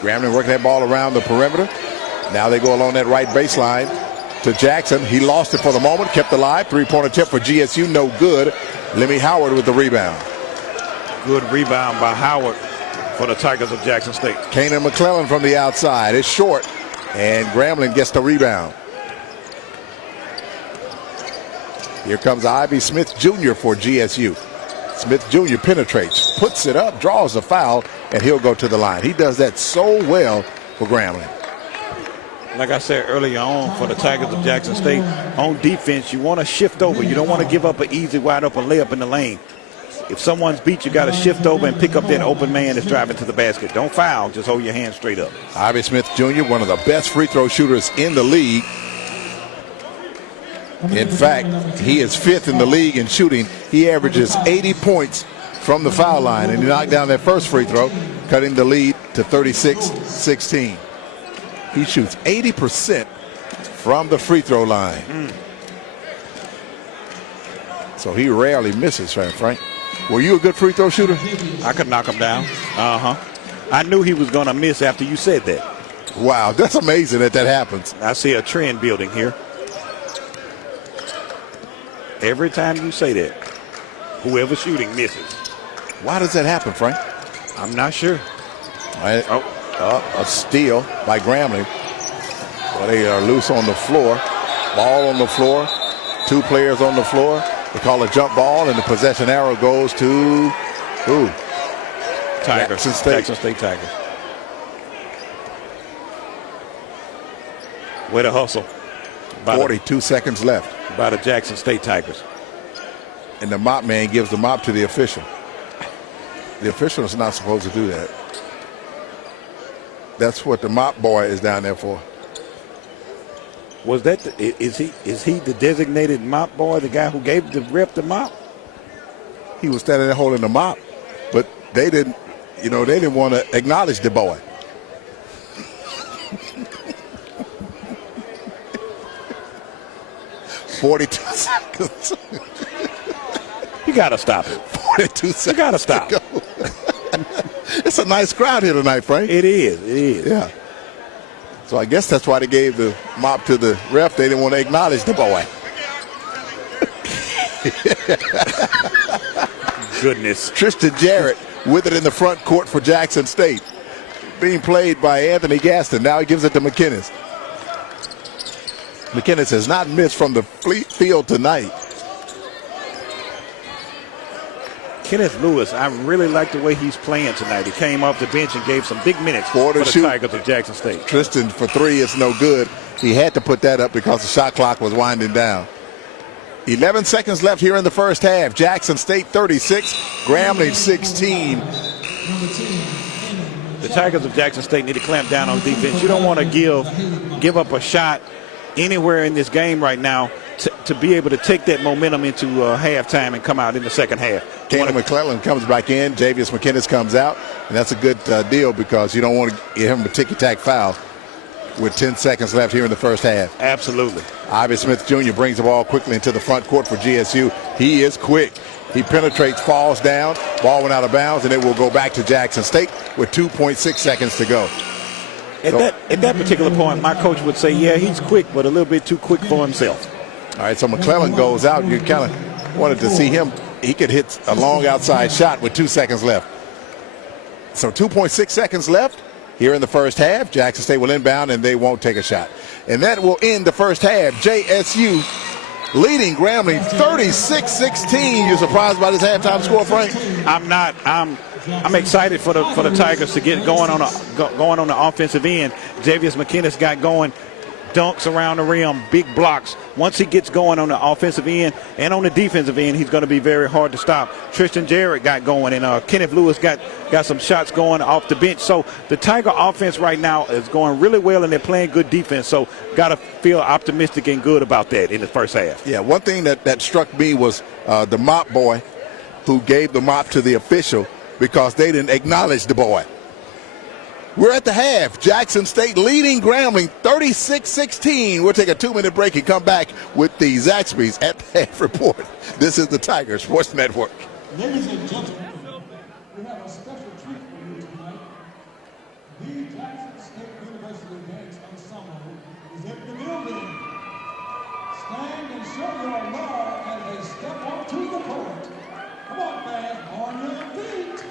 Grambling working that ball around the perimeter. Now they go along that right baseline to Jackson. He lost it for the moment, kept alive. Three-pointer attempt for GSU, no good. Lemmy Howard with the rebound. Good rebound by Howard for the Tigers of Jackson State. Kanan McClellan from the outside. It's short, and Grambling gets the rebound. Here comes Ivy Smith Jr. for GSU. Smith Jr. penetrates, puts it up, draws the foul, and he'll go to the line. He does that so well for Grambling. Like I said earlier on, for the Tigers of Jackson State, on defense, you want to shift over. You don't want to give up an easy wide open layup in the lane. If someone's beat, you got to shift over and pick up that open man that's driving to the basket. Don't foul, just hold your hand straight up. Ivy Smith Jr., one of the best free throw shooters in the league. In fact, he is fifth in the league in shooting. He averages 80 points from the foul line, and he knocked down that first free throw, cutting the lead to 36-16. He shoots 80% from the free throw line. So he rarely misses, Frank. Were you a good free throw shooter? I could knock him down. I knew he was going to miss after you said that. Wow, that's amazing that happens. I see a trend building here. Every time you say that, whoever's shooting misses. Why does that happen, Frank? I'm not sure. A steal by Grambling. Well, they are loose on the floor. Ball on the floor. Two players on the floor. They call a jump ball, and the possession arrow goes to who? Tigers. Jackson State Tigers. Way to hustle. 42 seconds left. By the Jackson State Tigers. And the mop man gives the mop to the official. The official is not supposed to do that. That's what the mop boy is down there for. Was that is he the designated mop boy, the guy who gave the ref the mop? He was standing there holding the mop, but they didn't want to acknowledge the boy. $42 seconds. You got to stop it. 42 seconds. You got to stop. It's a nice crowd here tonight, Frank. It is. Yeah. So I guess that's why they gave the mop to the ref. They didn't want to acknowledge the boy. Goodness. Tristan Jarrett with it in the front court for Jackson State. Being played by Anthony Gaston. Now he gives it to McKinnis. McKinnis has not missed from the field tonight. Kenneth Lewis, I really like the way he's playing tonight. He came off the bench and gave some big minutes for the Tigers of Jackson State. Tristan for three is no good. He had to put that up because the shot clock was winding down. 11 seconds left here in the first half. Jackson State 36, Grambling 16. The Tigers of Jackson State need to clamp down on defense. You don't want to give up a shot anywhere in this game right now to be able to take that momentum into halftime and come out in the second half. Kanan McClellan comes back in. Javius McKinnis comes out. And that's a good deal because you don't want to give him a ticky-tack foul with 10 seconds left here in the first half. Absolutely. Ivy Smith Jr. brings the ball quickly into the front court for GSU. He is quick. He penetrates, falls down. Ball went out of bounds, and it will go back to Jackson State with 2.6 seconds to go. At that particular point, my coach would say, yeah, he's quick, but a little bit too quick for himself. All right, so McClellan goes out. You kind of wanted to see him. He could hit a long outside shot with 2 seconds left. So 2.6 seconds left here in the first half. Jackson State will inbound, and they won't take a shot. And that will end the first half. JSU leading Grambling 36-16. You surprised by this halftime score, Frank? I'm not. I'm excited for the Tigers to get going on the offensive end. Javius McKinnis got going, dunks around the rim, big blocks. Once he gets going on the offensive end and on the defensive end, he's going to be very hard to stop. Tristan Jarrett got going, and Kenneth Lewis got some shots going off the bench. So the Tiger offense right now is going really well, and they're playing good defense. So got to feel optimistic and good about that in the first half. Yeah, one thing that struck me was the mop boy who gave the mop to the official because they didn't acknowledge the boy. We're at the half. Jackson State leading Grambling 36-16. We'll take a 2-minute break and come back with the Zaxby's at the half report. This is the Tiger Sports Network. Ladies and gentlemen, we have a special treat for you tonight. The Jackson State University Dance Ensemble is in the building. Stand and show your love as they step onto the court. Come on, man, on your feet.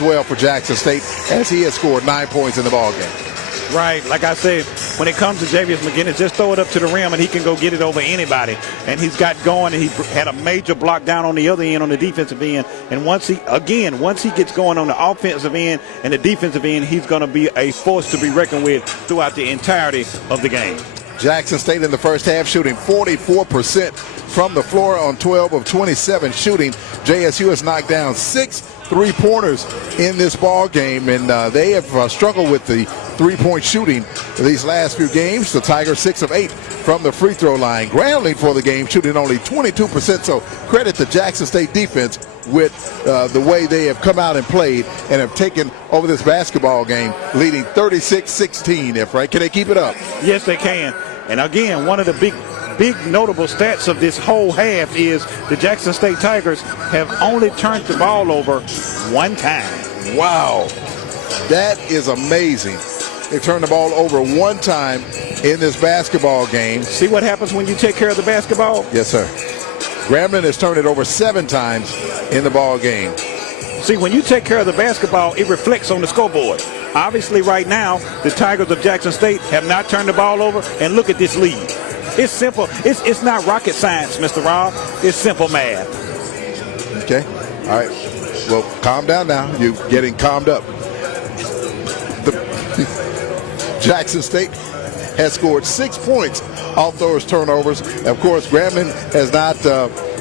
Well for Jackson State as he has scored 9 points in the ballgame. Right, like I said, when it comes to Javius McKinnis, just throw it up to the rim and he can go get it over anybody. And he's got going, and he had a major block down on the other end on the defensive end. And once he gets going on the offensive end and the defensive end, he's going to be a force to be reckoned with throughout the entirety of the game. Jackson State in the first half shooting 44% from the floor on 12 of 27 shooting. JSU has knocked down 6 3-pointers in this ball game, and they have struggled with the three-point shooting these last few games. The Tigers 6 of 8 from the free throw line. Grambling for the game shooting only 22%, so credit the Jackson State defense with the way they have come out and played and have taken over this basketball game, leading 36-16. If right, can they keep it up? Yes, they can. And again, one of the big notable stats of this whole half is the Jackson State Tigers have only turned the ball over one time. Wow, that is amazing. They turned the ball over one time in this basketball game. See what happens when you take care of the basketball? Yes, sir. Grambling has turned it over 7 times in the ball game. See, when you take care of the basketball, it reflects on the scoreboard. Obviously, right now, the Tigers of Jackson State have not turned the ball over, and look at this lead. It's simple. It's not rocket science, Mr. Rob. It's simple math. Okay. All right. Well, calm down now. You're getting calmed up. Jackson State has scored 6 points off those turnovers. Of course, Grambling has not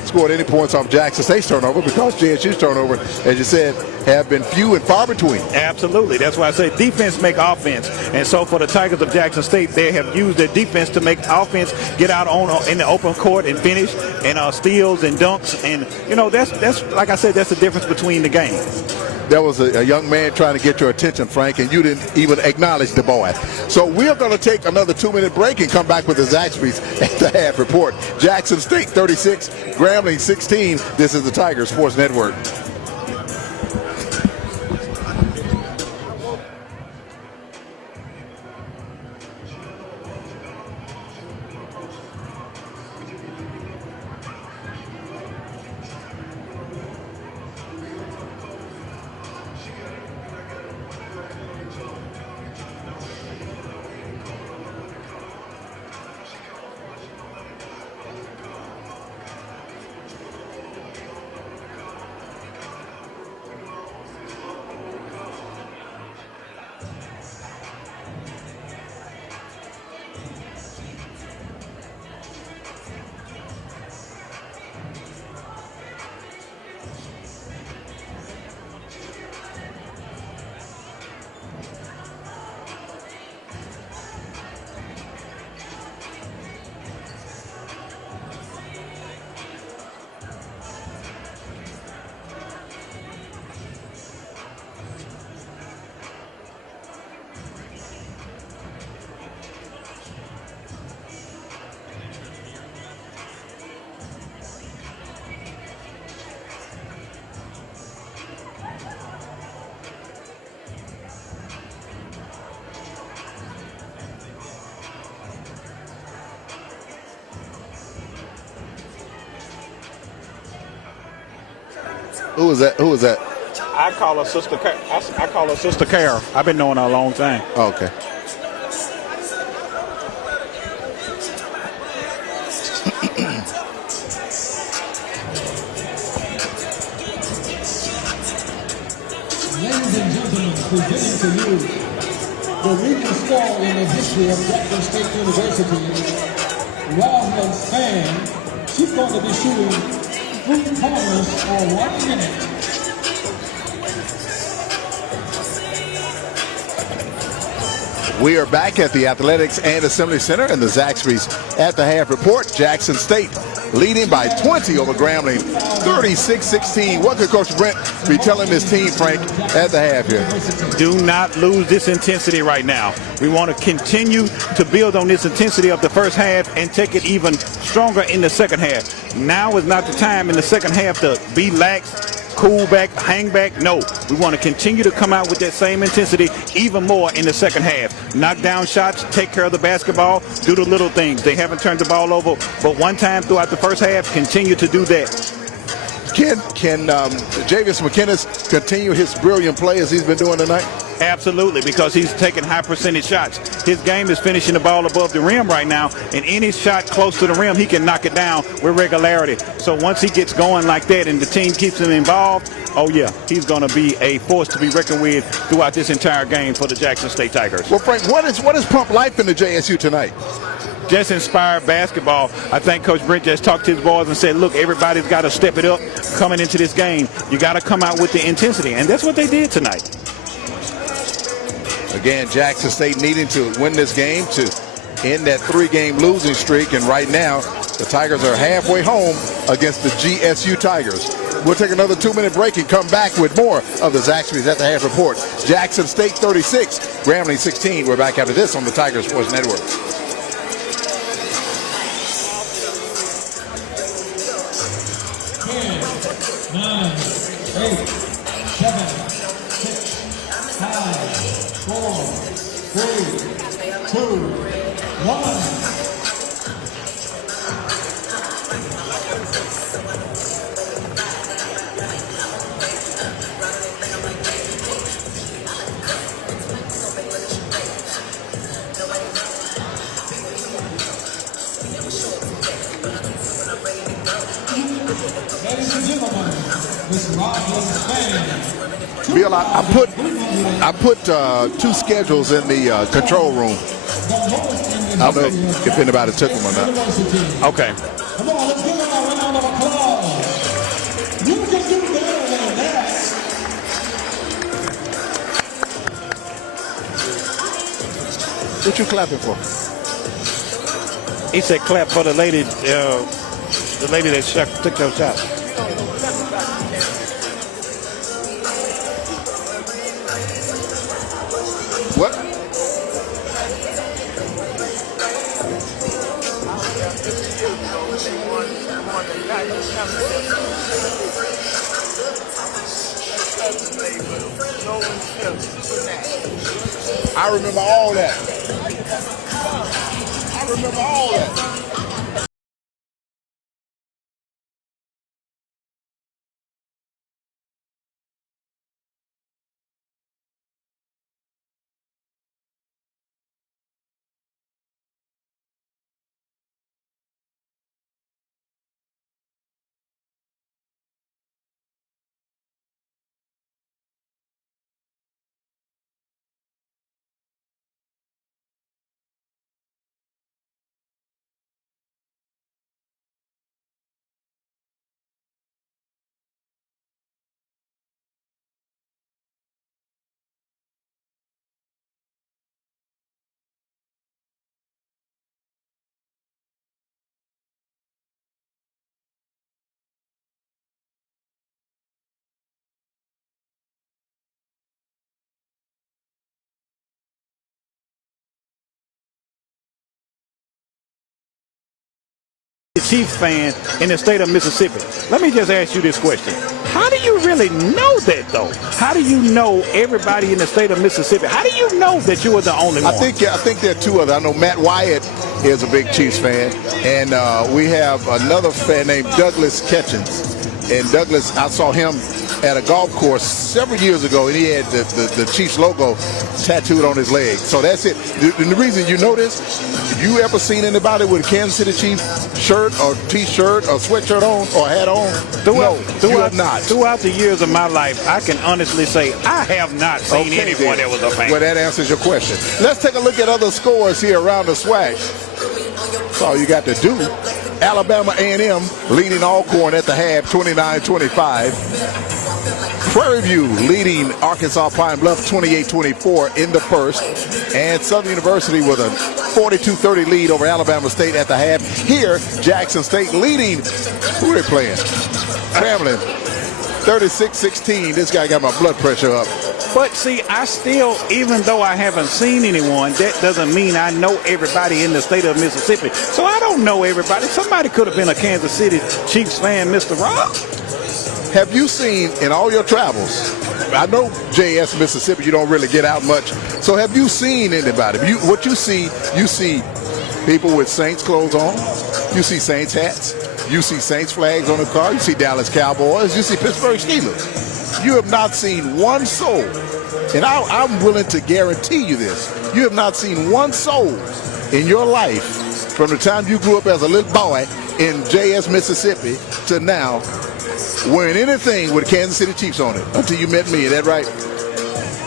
scored any points off Jackson State's turnover because JSU's turnover, as you said, have been few and far between. Absolutely. That's why I say defense make offense. And so for the Tigers of Jackson State, they have used their defense to make offense get out in the open court and finish, and steals and dunks. And, you know, that's like I said, that's the difference between the games. There was a young man trying to get your attention, Frank, and you didn't even acknowledge the boy. So we're going to take another 2-minute break and come back with the Zaxby's at the half report. Jackson State 36, Grambling 16. This is the Tiger Sports Network. Who is that? Who is that? I call her Sister Carol. I call her Sister Carol. I've been knowing her a long time. Oh, okay. Ladies and gentlemen, presenting to you the leading scorer in the history of Grambling State University, Rahman Span. She's going to be shooting 3 corners for 1 minute. We are back at the Athletics and Assembly Center in the Zaxby's at the half report. Jackson State leading by 20 over Grambling, 36-16. What could Coach Brent be telling his team, Frank, at the half here? Do not lose this intensity right now. We want to continue to build on this intensity of the first half and take it even stronger in the second half. Now is not the time in the second half to be lax, cool back, hang back. No, we want to continue to come out with that same intensity even more in the second half. Knock down shots, take care of the basketball, do the little things. They haven't turned the ball over, but one time throughout the first half, continue to do that. Can Javius McKinnis continue his brilliant play as he's been doing tonight? Absolutely, because he's taking high percentage shots. His game is finishing the ball above the rim right now, and any shot close to the rim, he can knock it down with regularity. So once he gets going like that and the team keeps him involved, oh yeah, he's going to be a force to be reckoned with throughout this entire game for the Jackson State Tigers. Well, Frank, what is pump life in the JSU tonight? Just inspired basketball. I think Coach Brent just talked to his boys and said, look, everybody's got to step it up coming into this game. You got to come out with the intensity, and that's what they did tonight. Again, Jackson State needing to win this game to end that 3-game losing streak, and right now the Tigers are halfway home against the GSU Tigers. We'll take another 2-minute break and come back with more of the Zaxby's at the half report. Jackson State 36, Grambling 16. We're back after this on the Tiger Sports Network. 9, 8, 7, 6, 5, 4, 3, 2, 1. Bill, I put 2 schedules in the control room. I don't know if anybody took them or not. Okay. Come on, let's give them a round of applause. You can do better than that. What you clapping for? He said clap for the lady that took your shot. What? I remember all that. I remember all that. Chiefs fan in the state of Mississippi. Let me just ask you this question. How do you really know that, though? How do you know everybody in the state of Mississippi? How do you know that you are the only one? I think there are 2 others. I know Matt Wyatt is a big Chiefs fan, and we have another fan named Douglas Ketchens. And Douglas, I saw him at a golf course several years ago, and he had the Chiefs logo tattooed on his leg. So that's it. And the reason you know this, if you ever seen anybody with a Kansas City Chiefs shirt or T-shirt or sweatshirt on or hat on? You have not. Throughout the years of my life, I can honestly say I have not seen anyone that was a fan. Well, that answers your question. Let's take a look at other scores here around the SWAC. That's all you got to do. Alabama A&M leading Alcorn at the half, 29-25. Prairie View leading Arkansas Pine Bluff 28-24 in the first. And Southern University with a 42-30 lead over Alabama State at the half. Here, Jackson State leading. Who are they playing? Grambling. 36-16. This guy got my blood pressure up. But see, I still, even though I haven't seen anyone, that doesn't mean I know everybody in the state of Mississippi. So I don't know everybody. Somebody could have been a Kansas City Chiefs fan, Mr. Rob. Have you seen in all your travels, I know JS Mississippi, you don't really get out much. So have you seen anybody? What you see people with Saints clothes on. You see Saints hats. You see Saints flags on the car. You see Dallas Cowboys. You see Pittsburgh Steelers. You have not seen one soul, and I'm willing to guarantee you this. You have not seen one soul in your life from the time you grew up as a little boy in JS Mississippi to now wearing anything with Kansas City Chiefs on it until you met me. Is that right?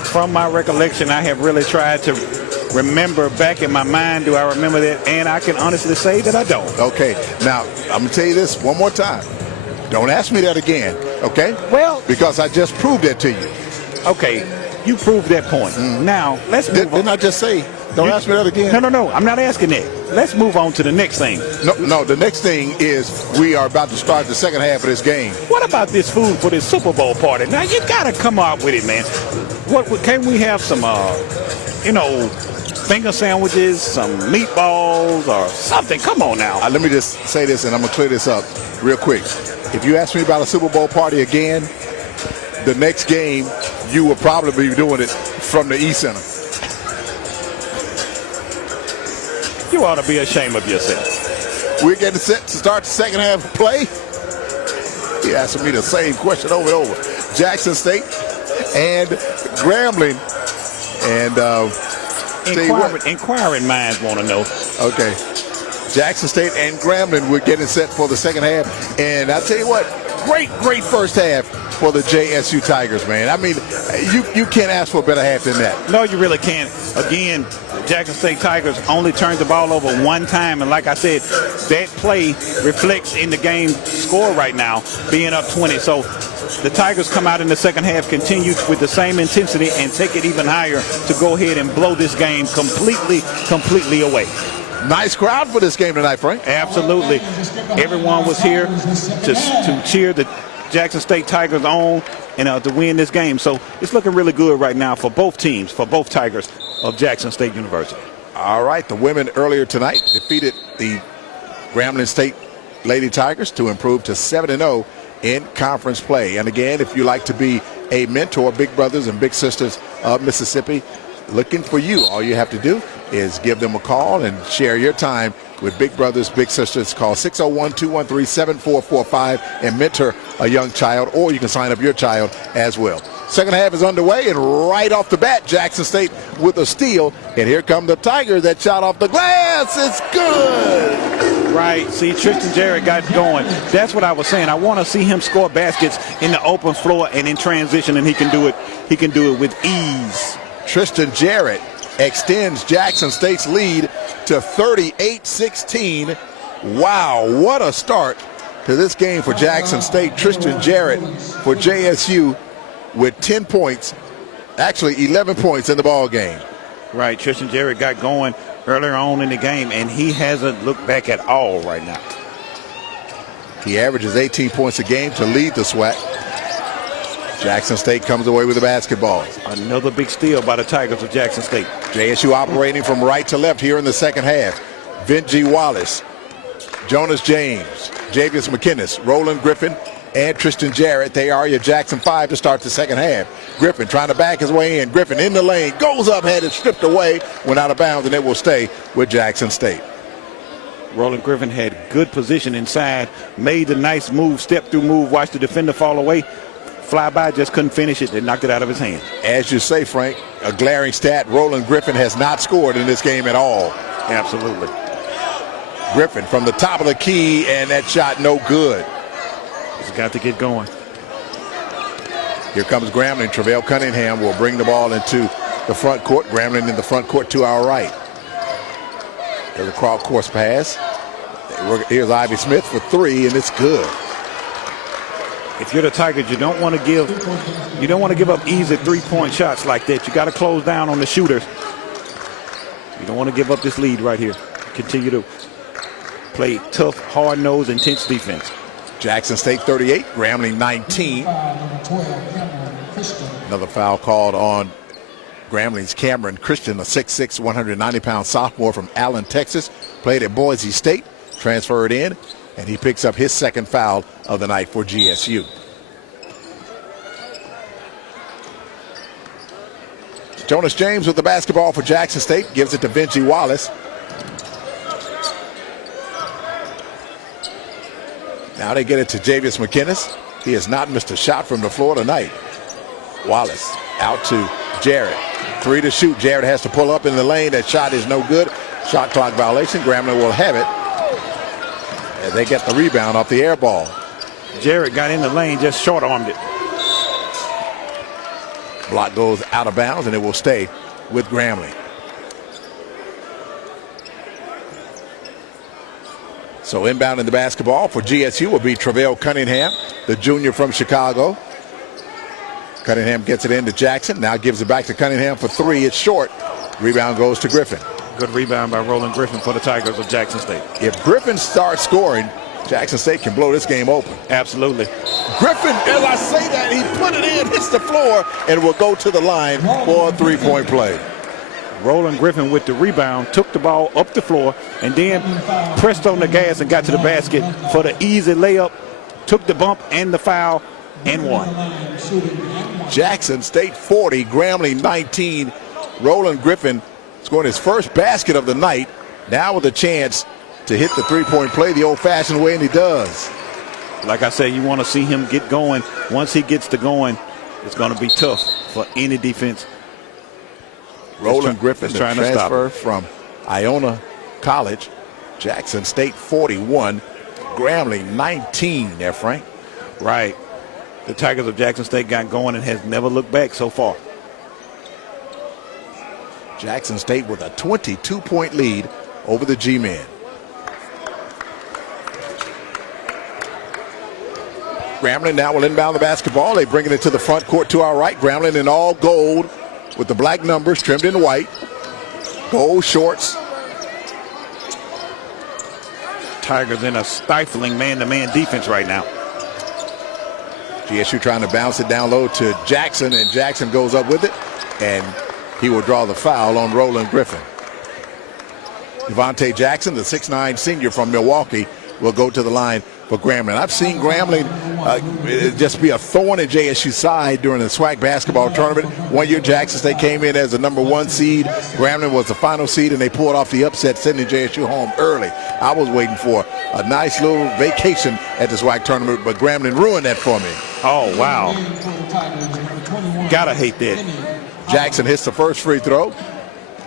From my recollection, I have really tried to remember back in my mind. Do I remember that? And I can honestly say that I don't. Okay. Now, I'm going to tell you this one more time. Don't ask me that again, okay? Well, because I just proved that to you. Okay, you proved that point. Now, let's move on. Didn't I just say, don't ask me that again? No, I'm not asking that. Let's move on to the next thing. No, the next thing is we are about to start the second half of this game. What about this food for this Super Bowl party? Now, you got to come up with it, man. Can we have some, finger sandwiches, some meatballs or something? Come on now. Let me just say this, and I'm going to clear this up real quick. If you ask me about a Super Bowl party again, the next game, you will probably be doing it from the E Center. You ought to be ashamed of yourself. We're getting set to start the second half of play. He asking me the same question over and over. Jackson State and Grambling. And inquiring minds want to know. Okay. Jackson State and Grambling, we're getting set for the second half. And I tell you what, great first half for the JSU Tigers, man. I mean, you can't ask for a better half than that. No, you really can't. Again, Jackson State Tigers only turned the ball over one time, and like I said, that play reflects in the game score right now, being up 20. So the Tigers come out in the second half, continue with the same intensity, and take it even higher to go ahead and blow this game completely away. Nice crowd for this game tonight, Frank. Absolutely. Everyone was here to cheer the Jackson State Tigers on and to win this game. So it's looking really good right now for both teams, for both Tigers of Jackson State University. All right, the women earlier tonight defeated the Grambling State Lady Tigers to improve to 7-0 in conference play. And again, if you like to be a mentor, big brothers and big sisters of Mississippi, looking for you. All you have to do is give them a call and share your time with big brothers, big sisters. Call 601-213-7445 and mentor a young child, or you can sign up your child as well. Second half is underway, and right off the bat, Jackson State with a steal. And here come the Tigers that shot off the glass. It's good. Right. See, Tristan Jarrett got going. That's what I was saying. I want to see him score baskets in the open floor and in transition, and he can do it. He can do it with ease. Tristan Jarrett extends Jackson State's lead to 38-16. Wow, what a start to this game for Jackson State. Tristan Jarrett for JSU with 10 points, actually 11 points in the ball game. Right, Tristan Jarrett got going earlier on in the game, and he hasn't looked back at all right now. He averages 18 points a game to lead the SWAC. Jackson State comes away with the basketball. Another big steal by the Tigers of Jackson State. JSU operating from right to left here in the second half. Benji Wallace, Jonas James, Javius McKinnis, Roland Griffin, and Tristan Jarrett. They are your Jackson 5 to start the second half. Griffin trying to back his way in. Griffin in the lane, goes up, had it stripped away, went out of bounds, and it will stay with Jackson State. Roland Griffin had good position inside, made the nice move, step through move, watched the defender fall away. Fly by, just couldn't finish it. They knocked it out of his hand. As you say, Frank, a glaring stat, Roland Griffin has not scored in this game at all. Absolutely. Griffin from the top of the key, and that shot no good. He's got to get going. Here comes Grambling. Travell Cunningham will bring the ball into the front court. Grambling in the front court to our right. There's a cross pass. Here's Ivy Smith for three, and it's good. If you're the Tigers, you don't want to give up easy three-point shots like that. You got to close down on the shooters. You don't want to give up this lead right here. Continue to play tough, hard-nosed, intense defense. Jackson State 38, Grambling 19. Another foul called on Grambling's Cameron Christian, a 6'6", 190-pound sophomore from Allen, Texas. Played at Boise State, transferred in, and he picks up his second foul of the night for GSU. Jonas James with the basketball for Jackson State, gives it to Benji Wallace. Now they get it to Javius McKinnis. He has not missed a shot from the floor tonight. Wallace out to Jarrett. Three to shoot. Jarrett has to pull up in the lane. That shot is no good. Shot clock violation. Grambling will have it. And they get the rebound off the air ball. Jarrett got in the lane, just short-armed it. Block goes out of bounds, and it will stay with Grambling. So inbound in the basketball for GSU will be Travell Cunningham, the junior from Chicago. Cunningham gets it into Jackson. Now gives it back to Cunningham for three. It's short. Rebound goes to Griffin. Good rebound by Roland Griffin for the Tigers of Jackson State. If Griffin starts scoring, Jackson State can blow this game open. Absolutely. Griffin, as I say that, he put it in, hits the floor, and will go to the line for a three-point play. Roland Griffin with the rebound, took the ball up the floor, and then pressed on the gas and got to the basket for the easy layup, took the bump and the foul, and won. Jackson State 40, Grambling 19. Roland Griffin scoring his first basket of the night, now with a chance to hit the three-point play the old-fashioned way, and he does. Like I said, you want to see him get going. Once he gets to going, it's going to be tough for any defense. Roland Griffin, the trying to stop transfer from Iona College. Jackson State 41, Grambling 19 there, Frank. Right. the Tigers of Jackson State got going and has never looked back so far. Jackson State with a 22-point lead over the G-men. Grambling now will inbound the basketball. They bring it to the front court to our right. Grambling in all gold with the black numbers trimmed in white. Gold shorts. Tigers in a stifling man-to-man defense right now. JSU trying to bounce it down low to Jackson, and Jackson goes up with it, and he will draw the foul on Roland Griffin. Devontae Jackson, the 6'9 senior from Milwaukee, will go to the line for Grambling. I've seen Grambling just be a thorn in JSU's side during the SWAC basketball tournament. One year Jackson State came in as the #1 seed. Grambling was the final seed, and they pulled off the upset, sending JSU home early. I was waiting for a nice little vacation at the SWAC tournament, but Grambling ruined that for me. Oh, wow. Gotta hate that. Jackson hits the first free throw,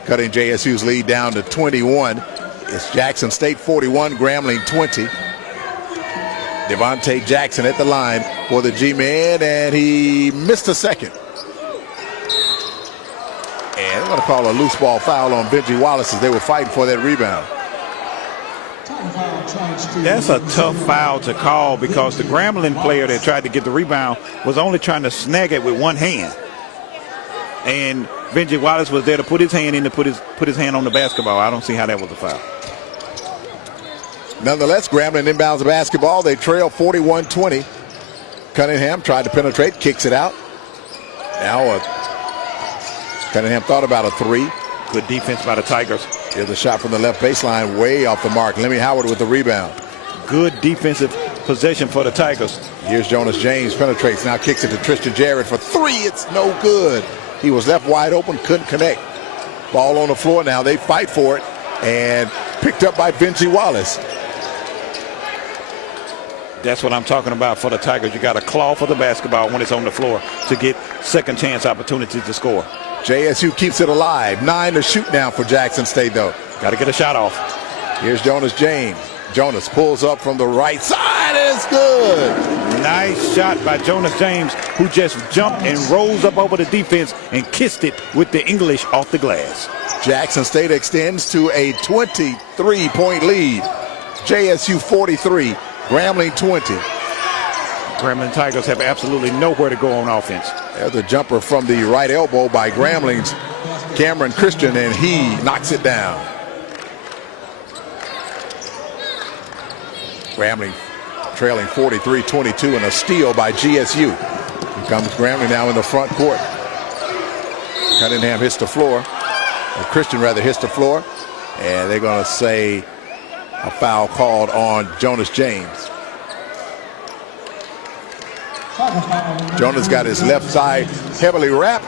cutting JSU's lead down to 21. It's Jackson State 41, Grambling 20. Devontae Jackson at the line for the G-men, and he missed a second. And they're going to call a loose ball foul on Benji Wallace as they were fighting for that rebound. That's a tough foul to call because the Grambling player that tried to get the rebound was only trying to snag it with one hand. And Benji Wallace was there to put his hand in to put his hand on the basketball. I don't see how that was a foul. Nonetheless, Grambling inbounds the basketball. They trail 41-20. Cunningham tried to penetrate, kicks it out. Now Cunningham thought about a three. Good defense by the Tigers. Here's a shot from the left baseline, way off the mark. Lemmy Howard with the rebound. Good defensive possession for the Tigers. Here's Jonas James, penetrates, now kicks it to Tristan Jarrett for three. It's no good. He was left wide open, couldn't connect. Ball on the floor now. They fight for it, and picked up by Benji Wallace. That's what I'm talking about for the Tigers. You got to claw for the basketball when it's on the floor to get second chance opportunities to score. JSU keeps it alive. 9 to shoot now for Jackson State, though. Got to get a shot off. Here's Jonas James. Jonas pulls up from the right side. It's good. Nice shot by Jonas James, who just jumped and rose up over the defense and kissed it with the English off the glass. Jackson State extends to a 23-point lead. JSU 43. Grambling 20. Grambling Tigers have absolutely nowhere to go on offense. There's a jumper from the right elbow by Grambling's Cameron Christian, and he knocks it down. Grambling trailing 43-22, and a steal by GSU. Here comes Grambling now in the front court. Cunningham hits the floor. Or Christian rather hits the floor. And they're going to say a foul called on Jonas James. Jonas got his left side heavily wrapped.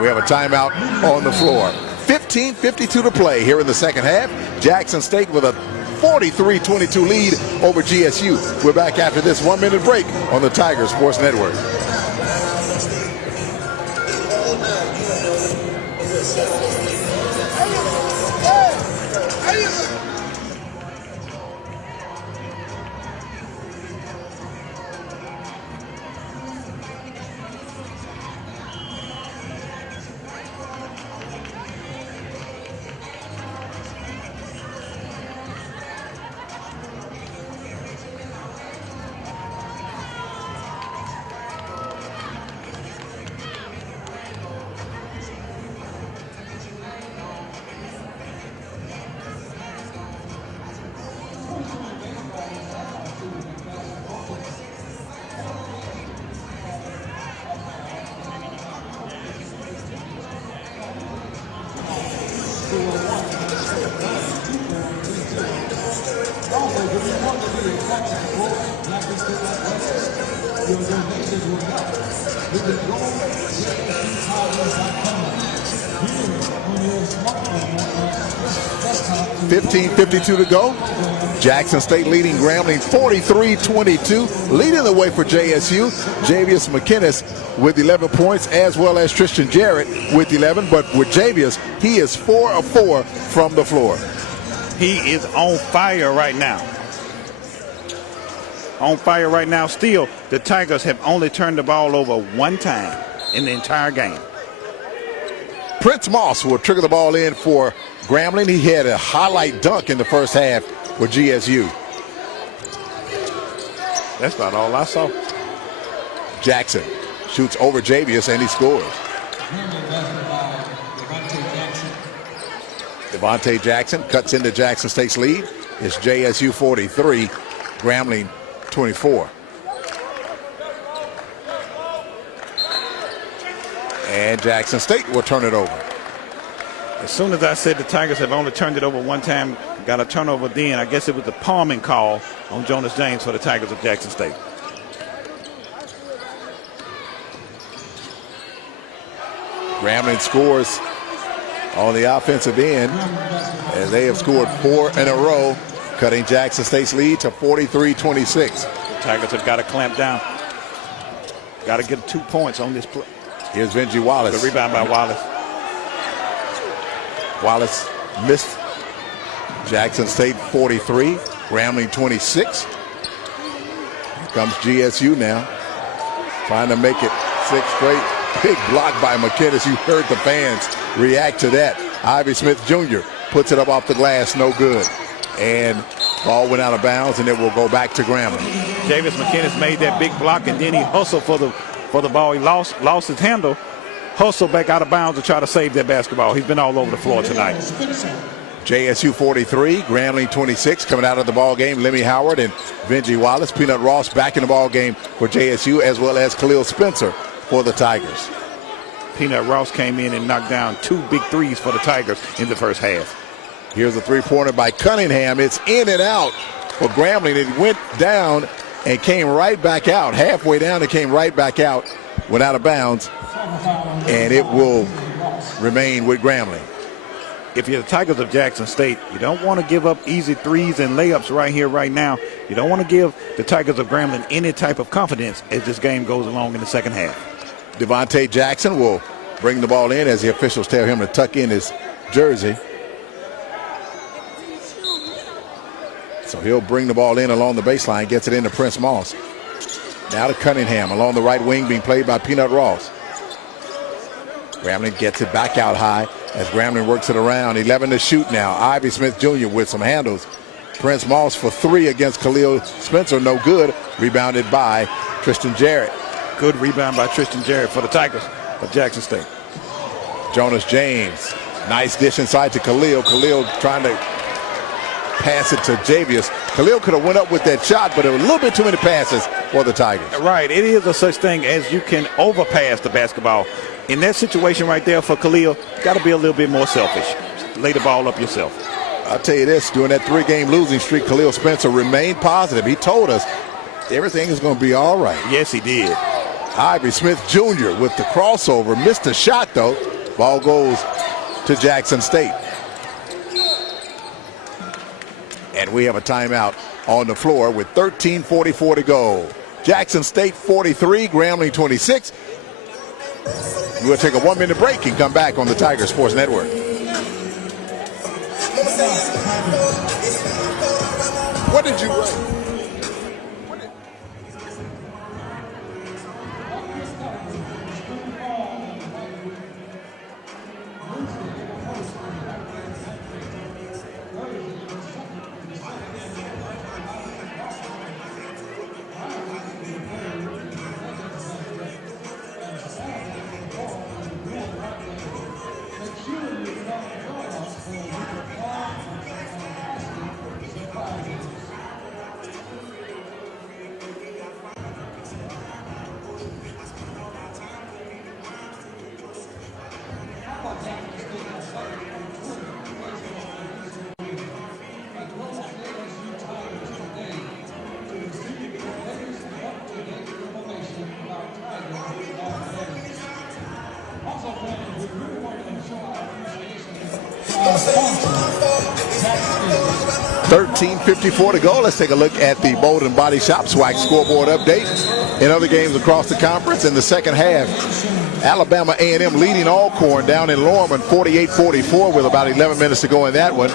We have a timeout on the floor. 15:52 to play here in the second half. Jackson State with a 43-22 lead over GSU. We're back after this 1-minute break on the Tiger Sports Network. Your donations will help with the goal JSUTV 15:52 to go. Jackson State leading Grambling 43-22. Leading the way for JSU, Javius McInnes with 11 points, as well as Tristan Jarrett with 11. But with Javius, he is 4 of 4 from the floor. He is on fire right now. on fire right now. Still, the Tigers have only turned the ball over one time in the entire game. Prince Moss will trigger the ball in for Grambling. He had a highlight dunk in the first half for GSU. That's about all I saw. Jackson shoots over Javius and he scores. Devontae Jackson cuts into Jackson State's lead. It's JSU 43, Grambling 24. And Jackson State will turn it over. As soon as I said the Tigers have only turned it over one time, got a turnover then, I guess it was the palming call on Jonas James for the Tigers of Jackson State. Grambling scores on the offensive end as they have scored 4 in a row, cutting Jackson State's lead to 43-26. The Tigers have got to clamp down. Got to get 2 points on this play. Here's Benji Wallace. The rebound by Wallace. Wallace missed. Jackson State 43, Grambling 26. Here comes GSU now, trying to make it 6 straight. Big block by McKinnis. You heard the fans react to that. Ivy Smith Jr. puts it up off the glass, no good. And ball went out of bounds, and it will go back to Grambling. Javis McKinnis made that big block, and then he hustled for the ball. He lost his handle, hustled back out of bounds to try to save that basketball. He's been all over the floor tonight. JSU 43, Grambling 26. Coming out of the ball game, Lemmy Howard and Benji Wallace. Peanut Ross back in the ball game for JSU, as well as Khalil Spencer for the Tigers. Peanut Ross came in and knocked down 2 big threes for the Tigers in the first half. Here's a three-pointer by Cunningham. It's in and out for Grambling. It went down and came right back out. Halfway down, it came right back out, went out of bounds, and it will remain with Grambling. If you're the Tigers of Jackson State, you don't want to give up easy threes and layups right here, right now. You don't want to give the Tigers of Grambling any type of confidence as this game goes along in the second half. Devontae Jackson will bring the ball in as the officials tell him to tuck in his jersey. So he'll bring the ball in along the baseline, gets it into Prince Moss. Now to Cunningham along the right wing, being played by Peanut Ross. Grambling gets it back out high as Grambling works it around. 11 to shoot now. Ivy Smith Jr. with some handles. Prince Moss for 3 against Khalil Spencer, no good. Rebounded by Tristan Jarrett. Good rebound by Tristan Jarrett for the Tigers of Jackson State. Jonas James, nice dish inside to Khalil. Khalil trying to pass it to Javius. Khalil could have went up with that shot, but it was a little bit too many passes for the Tigers. Right, it is a such thing as you can overpass the basketball. In that situation right there for Khalil, you got to be a little bit more selfish. Lay the ball up yourself. I'll tell you this, during that 3-game losing streak, Khalil Spencer remained positive. He told us everything is going to be all right. Yes, he did. Ivy Smith Jr. with the crossover. Missed a shot, though. Ball goes to Jackson State. And we have a timeout on the floor with 13:44 to go. Jackson State 43, Grambling 26. We'll take a 1-minute break and come back on the Tiger Sports Network. What did you write? 13:54 to go. Let's take a look at the Bolden Body Shop SWAC scoreboard update. In other games across the conference in the second half, Alabama A&M leading Alcorn down in Lorman 48-44 with about 11 minutes to go in that one.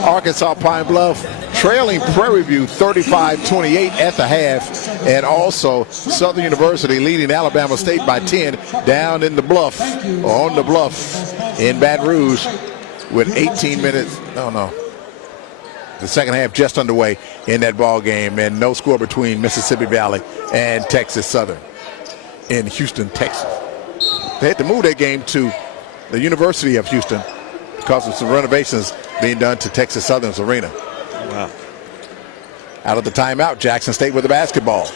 Arkansas Pine Bluff trailing Prairie View 35-28 at the half. And also Southern University leading Alabama State by 10 down in the bluff, or on the bluff in Baton Rouge with 18 minutes. No. The second half just underway in that ball game, and no score between Mississippi Valley and Texas Southern in Houston, Texas. They had to move that game to the University of Houston because of some renovations being done to Texas Southern's arena. Wow. Out of the timeout, Jackson State with the basketball.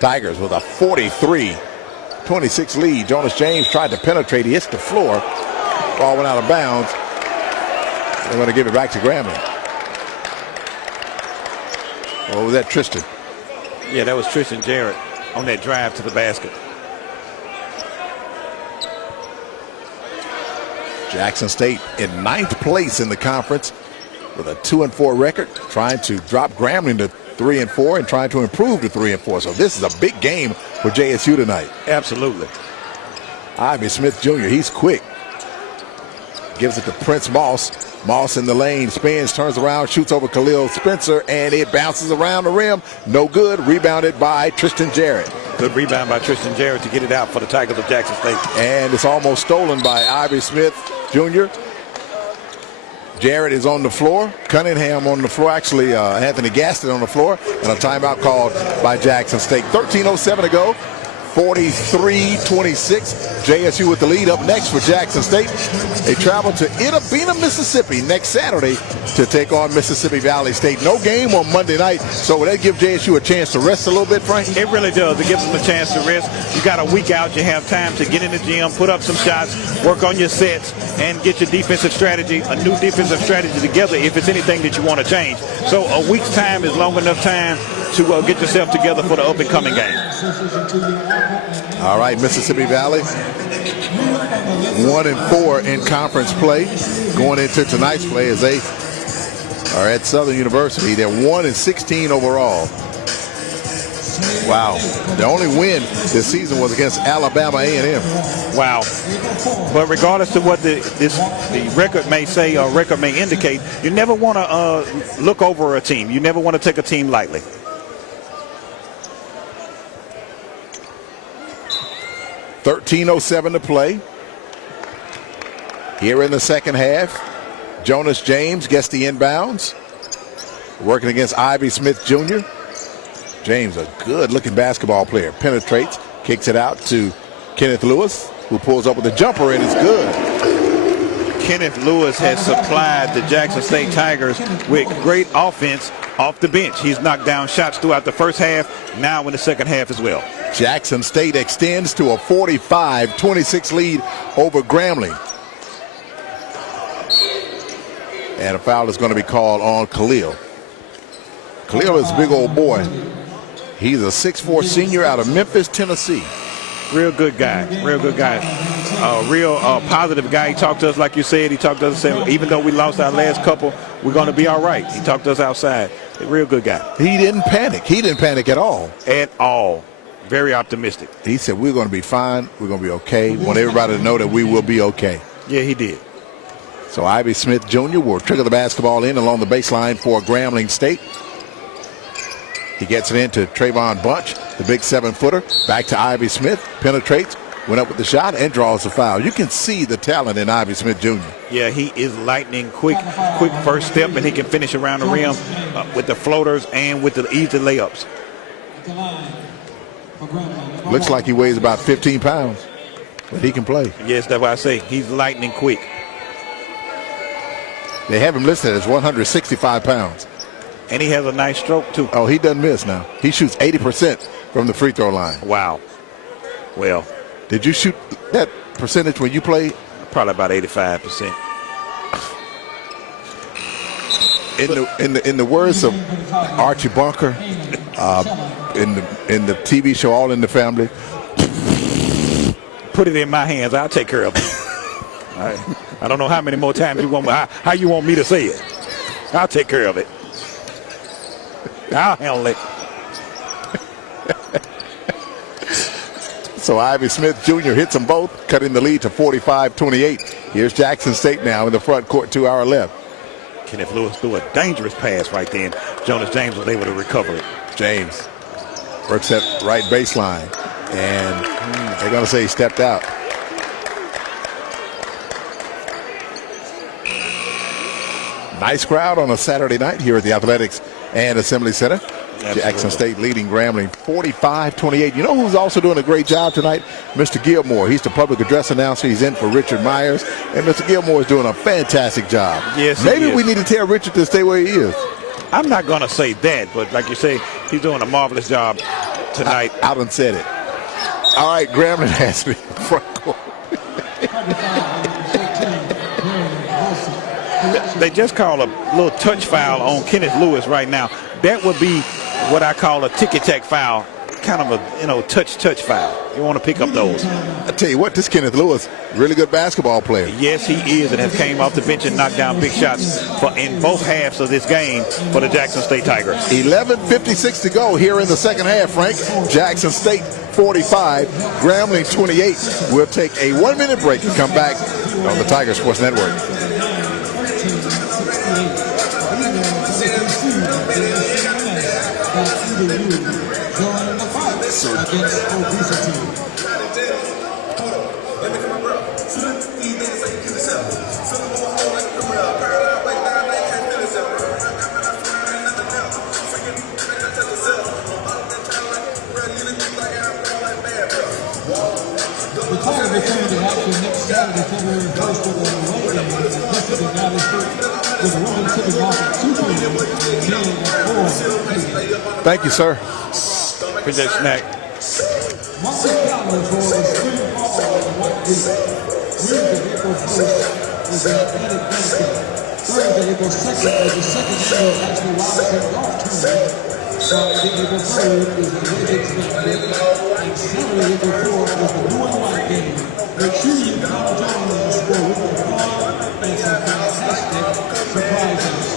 Tigers with a 43-26 lead. Jonas James tried to penetrate. He hits the floor. Ball went out of bounds. They're going to give it back to Grambling. What was that, Tristan? Yeah, that was Tristan Jarrett on that drive to the basket. Jackson State in 9th place in the conference with a 2-4 record, trying to drop Grambling to 3-4 and trying to improve to 3-4. So this is a big game for JSU tonight. Absolutely. Ivy Smith Jr., he's quick. Gives it to Prince Moss. Moss in the lane, spins, turns around, shoots over Khalil Spencer, and it bounces around the rim. No good. Rebounded by Tristan Jarrett. Good rebound by Tristan Jarrett to get it out for the Tigers of Jackson State. And it's almost stolen by Ivy Smith Jr. Jarrett is on the floor. Cunningham on the floor. Actually, Anthony Gaston on the floor. And a timeout called by Jackson State. 13:07 to go. 43-26. JSU with the lead. Up next for Jackson State. They travel to Itta Bena, Mississippi next Saturday to take on Mississippi Valley State. No game on Monday night, so will that give JSU a chance to rest a little bit, Frank? It really does. It gives them a chance to rest. You got a week out. You have time to get in the gym, put up some shots, work on your sets, and get your defensive strategy, a new defensive strategy together if it's anything that you want to change. So a week's time is long enough time to get yourself together for the up-and-coming game. All right, Mississippi Valley 1-4 in conference play going into tonight's play as they are at Southern University. They're 1-16 overall. Wow. The only win this season was against Alabama A&M. Wow. But regardless of what the record may say or record may indicate, you never want to look over a team. You never want to take a team lightly. .13:07 to play. Here in the second half, Jonas James gets the inbounds. Working against Ivy Smith Jr. James, a good-looking basketball player, penetrates, kicks it out to Kenneth Lewis, who pulls up with a jumper, and it's good. Kenneth Lewis has supplied the Jackson State Tigers with great offense off the bench. He's knocked down shots throughout the first half, now in the second half as well. Jackson State extends to a 45-26 lead over Grambling. And a foul is going to be called on Khalil. Khalil is a big old boy. He's a 6'4" senior out of Memphis, Tennessee. Real good guy. Real good guy. Real positive guy. He talked to us, like you said. He talked to us, saying, even though we lost our last couple, we're going to be all right. He talked to us outside. A real good guy. He didn't panic. He didn't panic at all. At all. Very optimistic. He said, we're going to be fine. We're going to be okay. Want everybody to know that we will be okay. Yeah, he did. So Ivy Smith Jr. will trigger the basketball in along the baseline for Grambling State. He gets it into Trayvon Bunch, the big 7-footer. Back to Ivy Smith. Penetrates. Went up with the shot and draws the foul. You can see the talent in Ivy Smith Jr. Yeah, he is lightning quick first step, and he can finish around the rim with the floaters and with the easy layups. Looks like he weighs about 15 pounds, but he can play. Yes, that's why I say he's lightning quick. They have him listed as 165 pounds. And he has a nice stroke, too. Oh, he doesn't miss now. He shoots 80% from the free throw line. Wow. Well. Did you shoot that percentage when you played? Probably about 85%. In the words of Archie Bunker, in the TV show All in the Family, put it in my hands. I'll take care of it. I don't know how many more times you want me, how you want me to say it. I'll take care of it. I'll handle it. So Ivy Smith Jr. hits them both, cutting the lead to 45-28. Here's Jackson State now in the front court, 2 hour left. Kenneth Lewis threw a dangerous pass right then. Jonas James was able to recover it. James works that right baseline, and they're going to say he stepped out. Nice crowd on a Saturday night here at the Athletics and Assembly Center. Absolutely. Jackson State leading Grambling 45-28. You know who's also doing a great job tonight? Mr. Gilmore. He's the public address announcer. He's in for Richard Myers. And Mr. Gilmore is doing a fantastic job. Yes, maybe we need to tell Richard to stay where he is. I'm not going to say that, but like you say, he's doing a marvelous job tonight. I done said it. All right, Grambling has me front court. They just call a little touch foul on Kenneth Lewis right now. That would be what I call a ticky-tack foul, kind of a touch foul. You want to pick up those. I tell you what, this Kenneth Lewis, really good basketball player. Yes, he is, and has came off the bench and knocked down big shots in both halves of this game for the Jackson State Tigers. 11:56 to go here in the second half, Frank. Jackson State 45, Grambling 28. We'll take a 1-minute break and come back on the Tiger Sports Network. Thank you, sir. Appreciate that snack. Thursday, April 2nd is the second annual National Wildcat Golf Tournament. Friday, April 3rd is the Legends Banquet. And Saturday, April 4th is the Blue and White Game. Make sure you come join us for a week of fun and some fantastic surprises.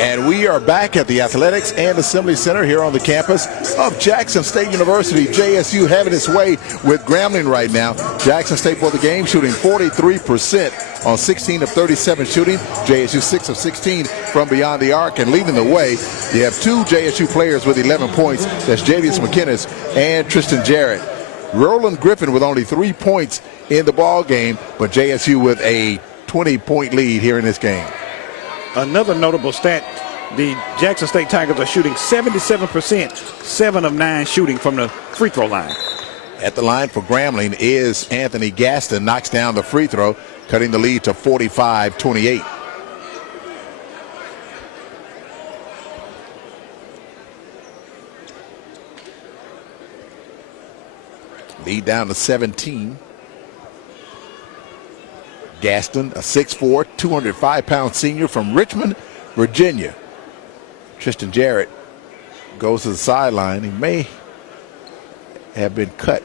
And we are back at the Athletics and Assembly Center here on the campus of Jackson State University. JSU having its way with Grambling right now. Jackson State for the game shooting 43% on 16 of 37 shooting. JSU 6 of 16 from beyond the arc, and leading the way, you have 2 JSU players with 11 points. That's Javius McInnes and Tristan Jarrett. Roland Griffin with only 3 points in the ball game, but JSU with a 20-point lead here in this game. Another notable stat, the Jackson State Tigers are shooting 77%, 7 of 9 shooting from the free throw line. At the line for Grambling is Anthony Gaston, knocks down the free throw, cutting the lead to 45-28. Lead down to 17. Gaston, a 6'4", 205-pound senior from Richmond, Virginia. Tristan Jarrett goes to the sideline. He may have been cut.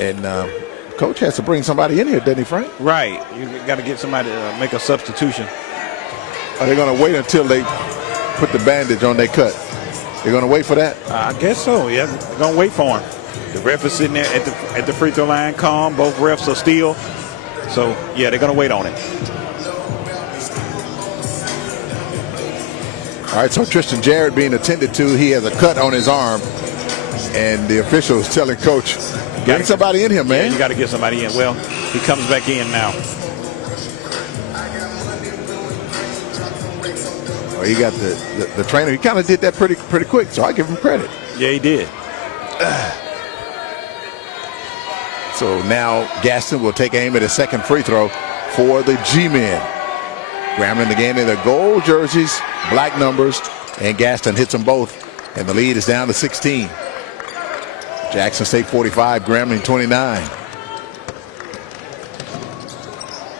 And coach has to bring somebody in here, doesn't he, Frank? Right. You got to get somebody to make a substitution. Are they going to wait until they put the bandage on their cut? They're going to wait for that? I guess so, yeah. They're going to wait for him. The ref is sitting there at the free throw line, calm. Both refs are still. So, yeah, they're going to wait on it. All right, so Tristan Jarrett being attended to. He has a cut on his arm. And the official is telling coach, get somebody in here, man. Yeah, you got to get somebody in. Well, he comes back in now. Well, he got the trainer. He kind of did that pretty quick, so I give him credit. Yeah, he did. So now Gaston will take aim at his second free throw for the G-men. Grambling again in their gold jerseys, black numbers, and Gaston hits them both, and the lead is down to 16. Jackson State 45, Grambling 29.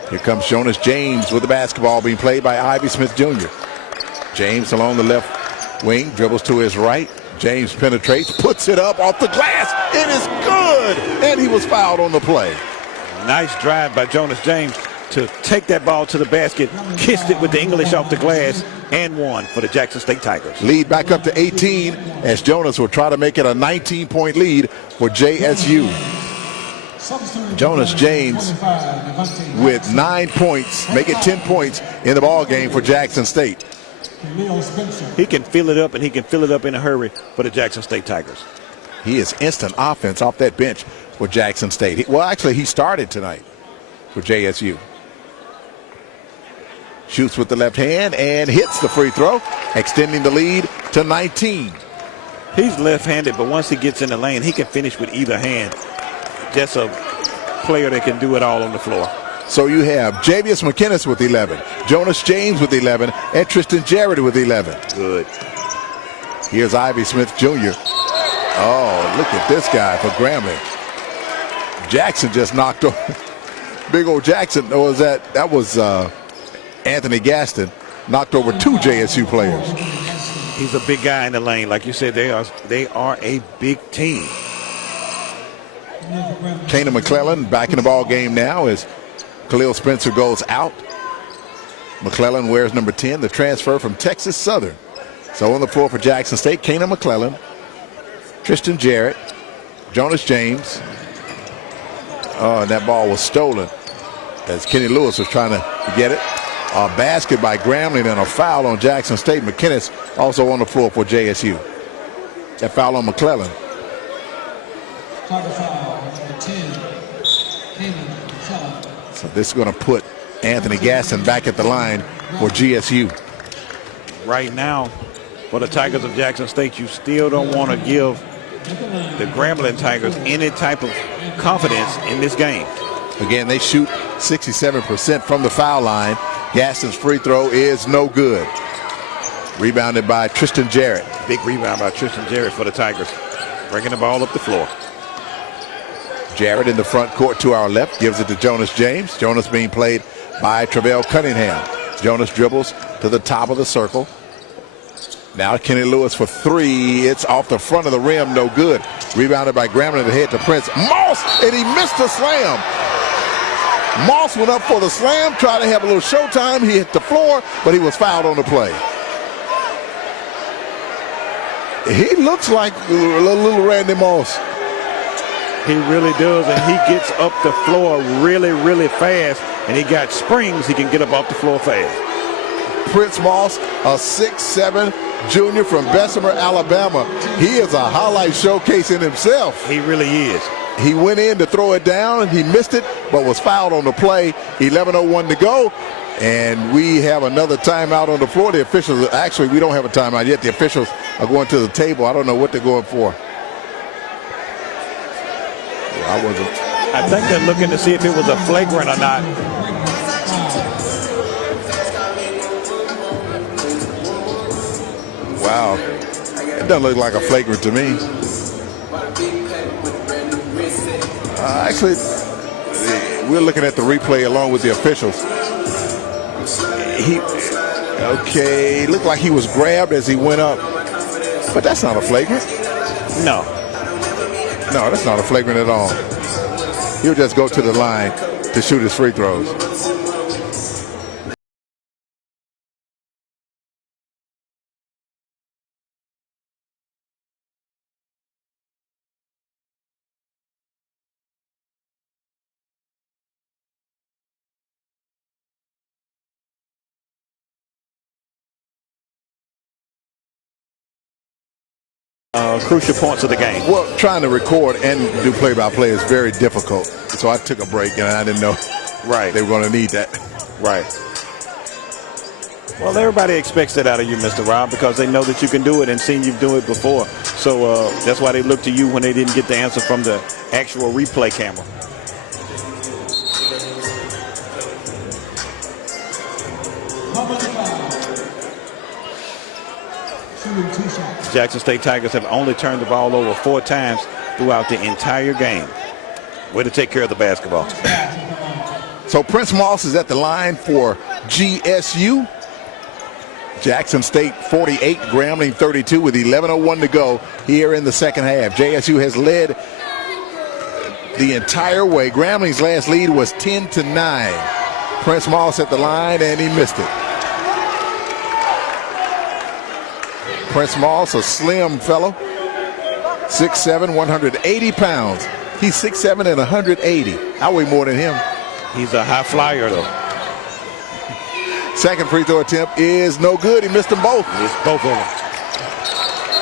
Here comes Jonas James with the basketball being played by Ivy Smith Jr. James along the left wing, dribbles to his right. James penetrates, puts it up off the glass. It is good, and he was fouled on the play. Nice drive by Jonas James. to take that ball to the basket, kissed it with the English off the glass, and won for the Jackson State Tigers. Lead back up to 18 as Jonas will try to make it a 19-point lead for JSU. Jonas James with 9 points, make it 10 points in the ball game for Jackson State. He can fill it up, and he can fill it up in a hurry for the Jackson State Tigers. He is instant offense off that bench for Jackson State. Well, actually, he started tonight for JSU. Shoots with the left hand and hits the free throw, extending the lead to 19. He's left-handed, but once he gets in the lane, he can finish with either hand. Just a player that can do it all on the floor. So you have Javius McInnes with 11, Jonas James with 11, and Tristan Jarrett with 11. Good. Here's Ivy Smith Jr. Oh, look at this guy for Grambling. Jackson just knocked over. Big old Jackson. Or was that was Anthony Gaston knocked over 2 JSU players. He's a big guy in the lane. Like you said, they are a big team. Kana McClellan back in the ball game now as Khalil Spencer goes out. McClellan wears number 10, the transfer from Texas Southern. So on the floor for Jackson State, Kana McClellan, Tristan Jarrett, Jonas James. Oh, and that ball was stolen as Kenny Lewis was trying to get it. A basket by Grambling and a foul on Jackson State. McInnes also on the floor for JSU. That foul on McClellan. So this is going to put Anthony Gaston back at the line for GSU. Right now, for the Tigers of Jackson State, you still don't want to give the Grambling Tigers any type of confidence in this game. Again, they shoot 67% from the foul line. Gaston's free throw is no good. Rebounded by Tristan Jarrett. Big rebound by Tristan Jarrett for the Tigers. Bringing the ball up the floor. Jarrett in the front court to our left, gives it to Jonas James. Jonas being played by Travell Cunningham. Jonas dribbles to the top of the circle. Now Kenny Lewis for 3. It's off the front of the rim, no good. Rebounded by Grambling to head to Prince Moss, and he missed the slam. Moss went up for the slam, tried to have a little showtime. He hit the floor, but he was fouled on the play. He looks like little Randy Moss. He really does, and he gets up the floor really, really fast, and he got springs. He can get up off the floor fast. Prince Moss, a 6'7" junior from Bessemer, Alabama. He is a highlight showcase in himself. He really is. He went in to throw it down, and he missed it, but was fouled on the play. 11:01 to go, and we have another timeout on the floor. The officials, actually, we don't have a timeout yet. The officials are going to the table. I don't know what they're going for. I think they're looking to see if it was a flagrant or not. Wow. It doesn't look like a flagrant to me. Actually, we're looking at the replay along with the officials. Okay, looked like he was grabbed as he went up. But that's not a flagrant. No. No, that's not a flagrant at all. He'll just go to the line to shoot his free throws. Crucial points of the game. Well, trying to record and do play-by-play is very difficult. So I took a break, and I didn't know they were going to need that. Right. Well, everybody expects that out of you, Mr. Rob, because they know that you can do it and seen you do it before. So that's why they look to you when they didn't get the answer from the actual replay camera. Jackson State Tigers have only turned the ball over 4 times throughout the entire game. Way to take care of the basketball. So Prince Moss is at the line for GSU. Jackson State 48, Grambling 32 with 11:01 to go here in the second half. JSU has led the entire way. Grambling's last lead was 10-9. Prince Moss at the line, and he missed it. Prince Moss, a slim fellow, 6'7", 180 pounds. He's 6'7" and 180. I weigh more than him. He's a high flyer, though. Second free throw attempt is no good. He missed them both. It's both of them.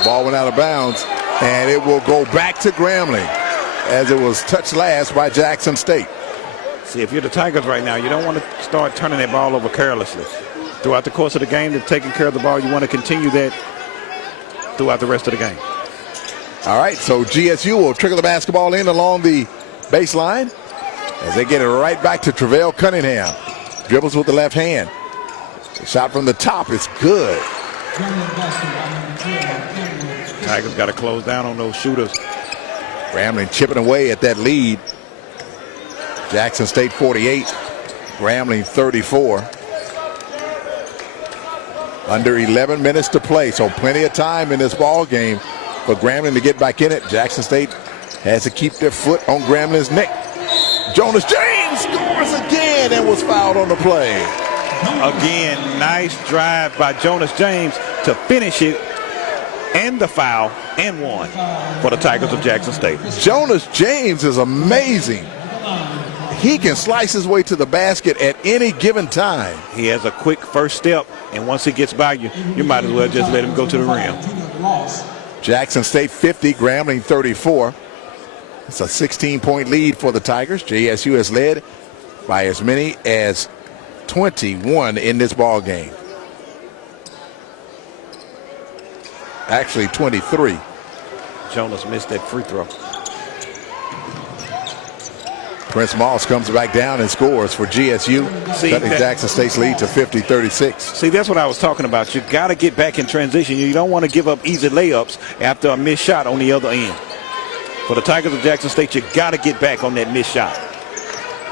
Ball went out of bounds, and it will go back to Grambling as it was touched last by Jackson State. See, if you're the Tigers right now, you don't want to start turning that ball over carelessly. Throughout the course of the game, they're taking care of the ball. You want to continue that throughout the rest of the game. All right, so GSU will trigger the basketball in along the baseline as they get it right back to Travell Cunningham. Dribbles with the left hand. The shot from the top is good. Tigers got to close down on those shooters. Grambling chipping away at that lead. Jackson State 48, Grambling 34. Under 11 minutes to play, so plenty of time in this ball game for Grambling to get back in it. Jackson State has to keep their foot on Grambling's neck. Jonas James scores again and was fouled on the play. Again, nice drive by Jonas James to finish it, and the foul, and one for the Tigers of Jackson State. Jonas James is amazing. He can slice his way to the basket at any given time. He has a quick first step, and once he gets by you, you might as well just let him go to the rim. Jackson State 50, Grambling 34. It's a 16-point lead for the Tigers. JSU has led by as many as 21 in this ball game. Actually 23. Jonas missed that free throw. Prince Moss comes back down and scores for GSU, cutting Jackson State's lead to 50-36. See, that's what I was talking about. You got to get back in transition. You don't want to give up easy layups after a missed shot on the other end. For the Tigers of Jackson State, you got to get back on that missed shot.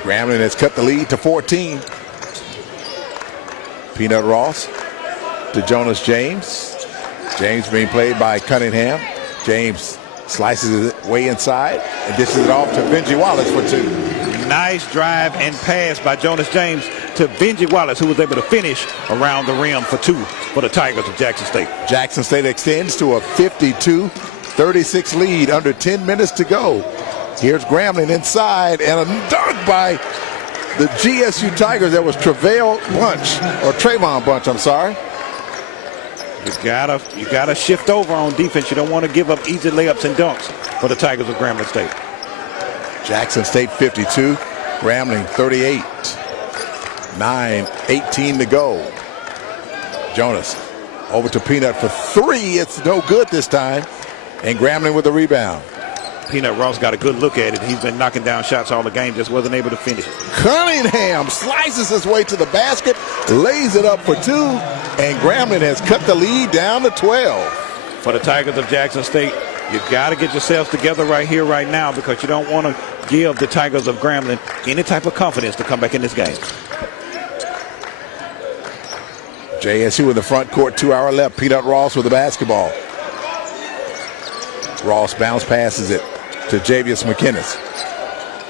Grambling has cut the lead to 14. Peanut Ross to Jonas James. James being played by Cunningham. James slices it way inside and dishes it off to Benji Wallace for two. Nice drive and pass by Jonas James to Benji Wallace, who was able to finish around the rim for two for the Tigers of Jackson State. Jackson State extends to a 52-36 lead, under 10 minutes to go. Here's Grambling inside, and a dunk by the GSU Tigers. That was Trayvon Bunch, I'm sorry. You gotta shift over on defense. You don't want to give up easy layups and dunks for the Tigers of Grambling State. Jackson State 52, Grambling 38. 9:18 to go. Jonas over to Peanut for three. It's no good this time. And Grambling with the rebound. Peanut Ross got a good look at it. He's been knocking down shots all the game, just wasn't able to finish it. Cunningham slices his way to the basket, lays it up for two, and Grambling has cut the lead down to 12. For the Tigers of Jackson State, you got to get yourselves together right here, right now, because you don't want to give the Tigers of Grambling any type of confidence to come back in this game. JSU in the front court, 2 hour left. Peanut Ross with the basketball. Ross bounce passes it to Javius McInnes.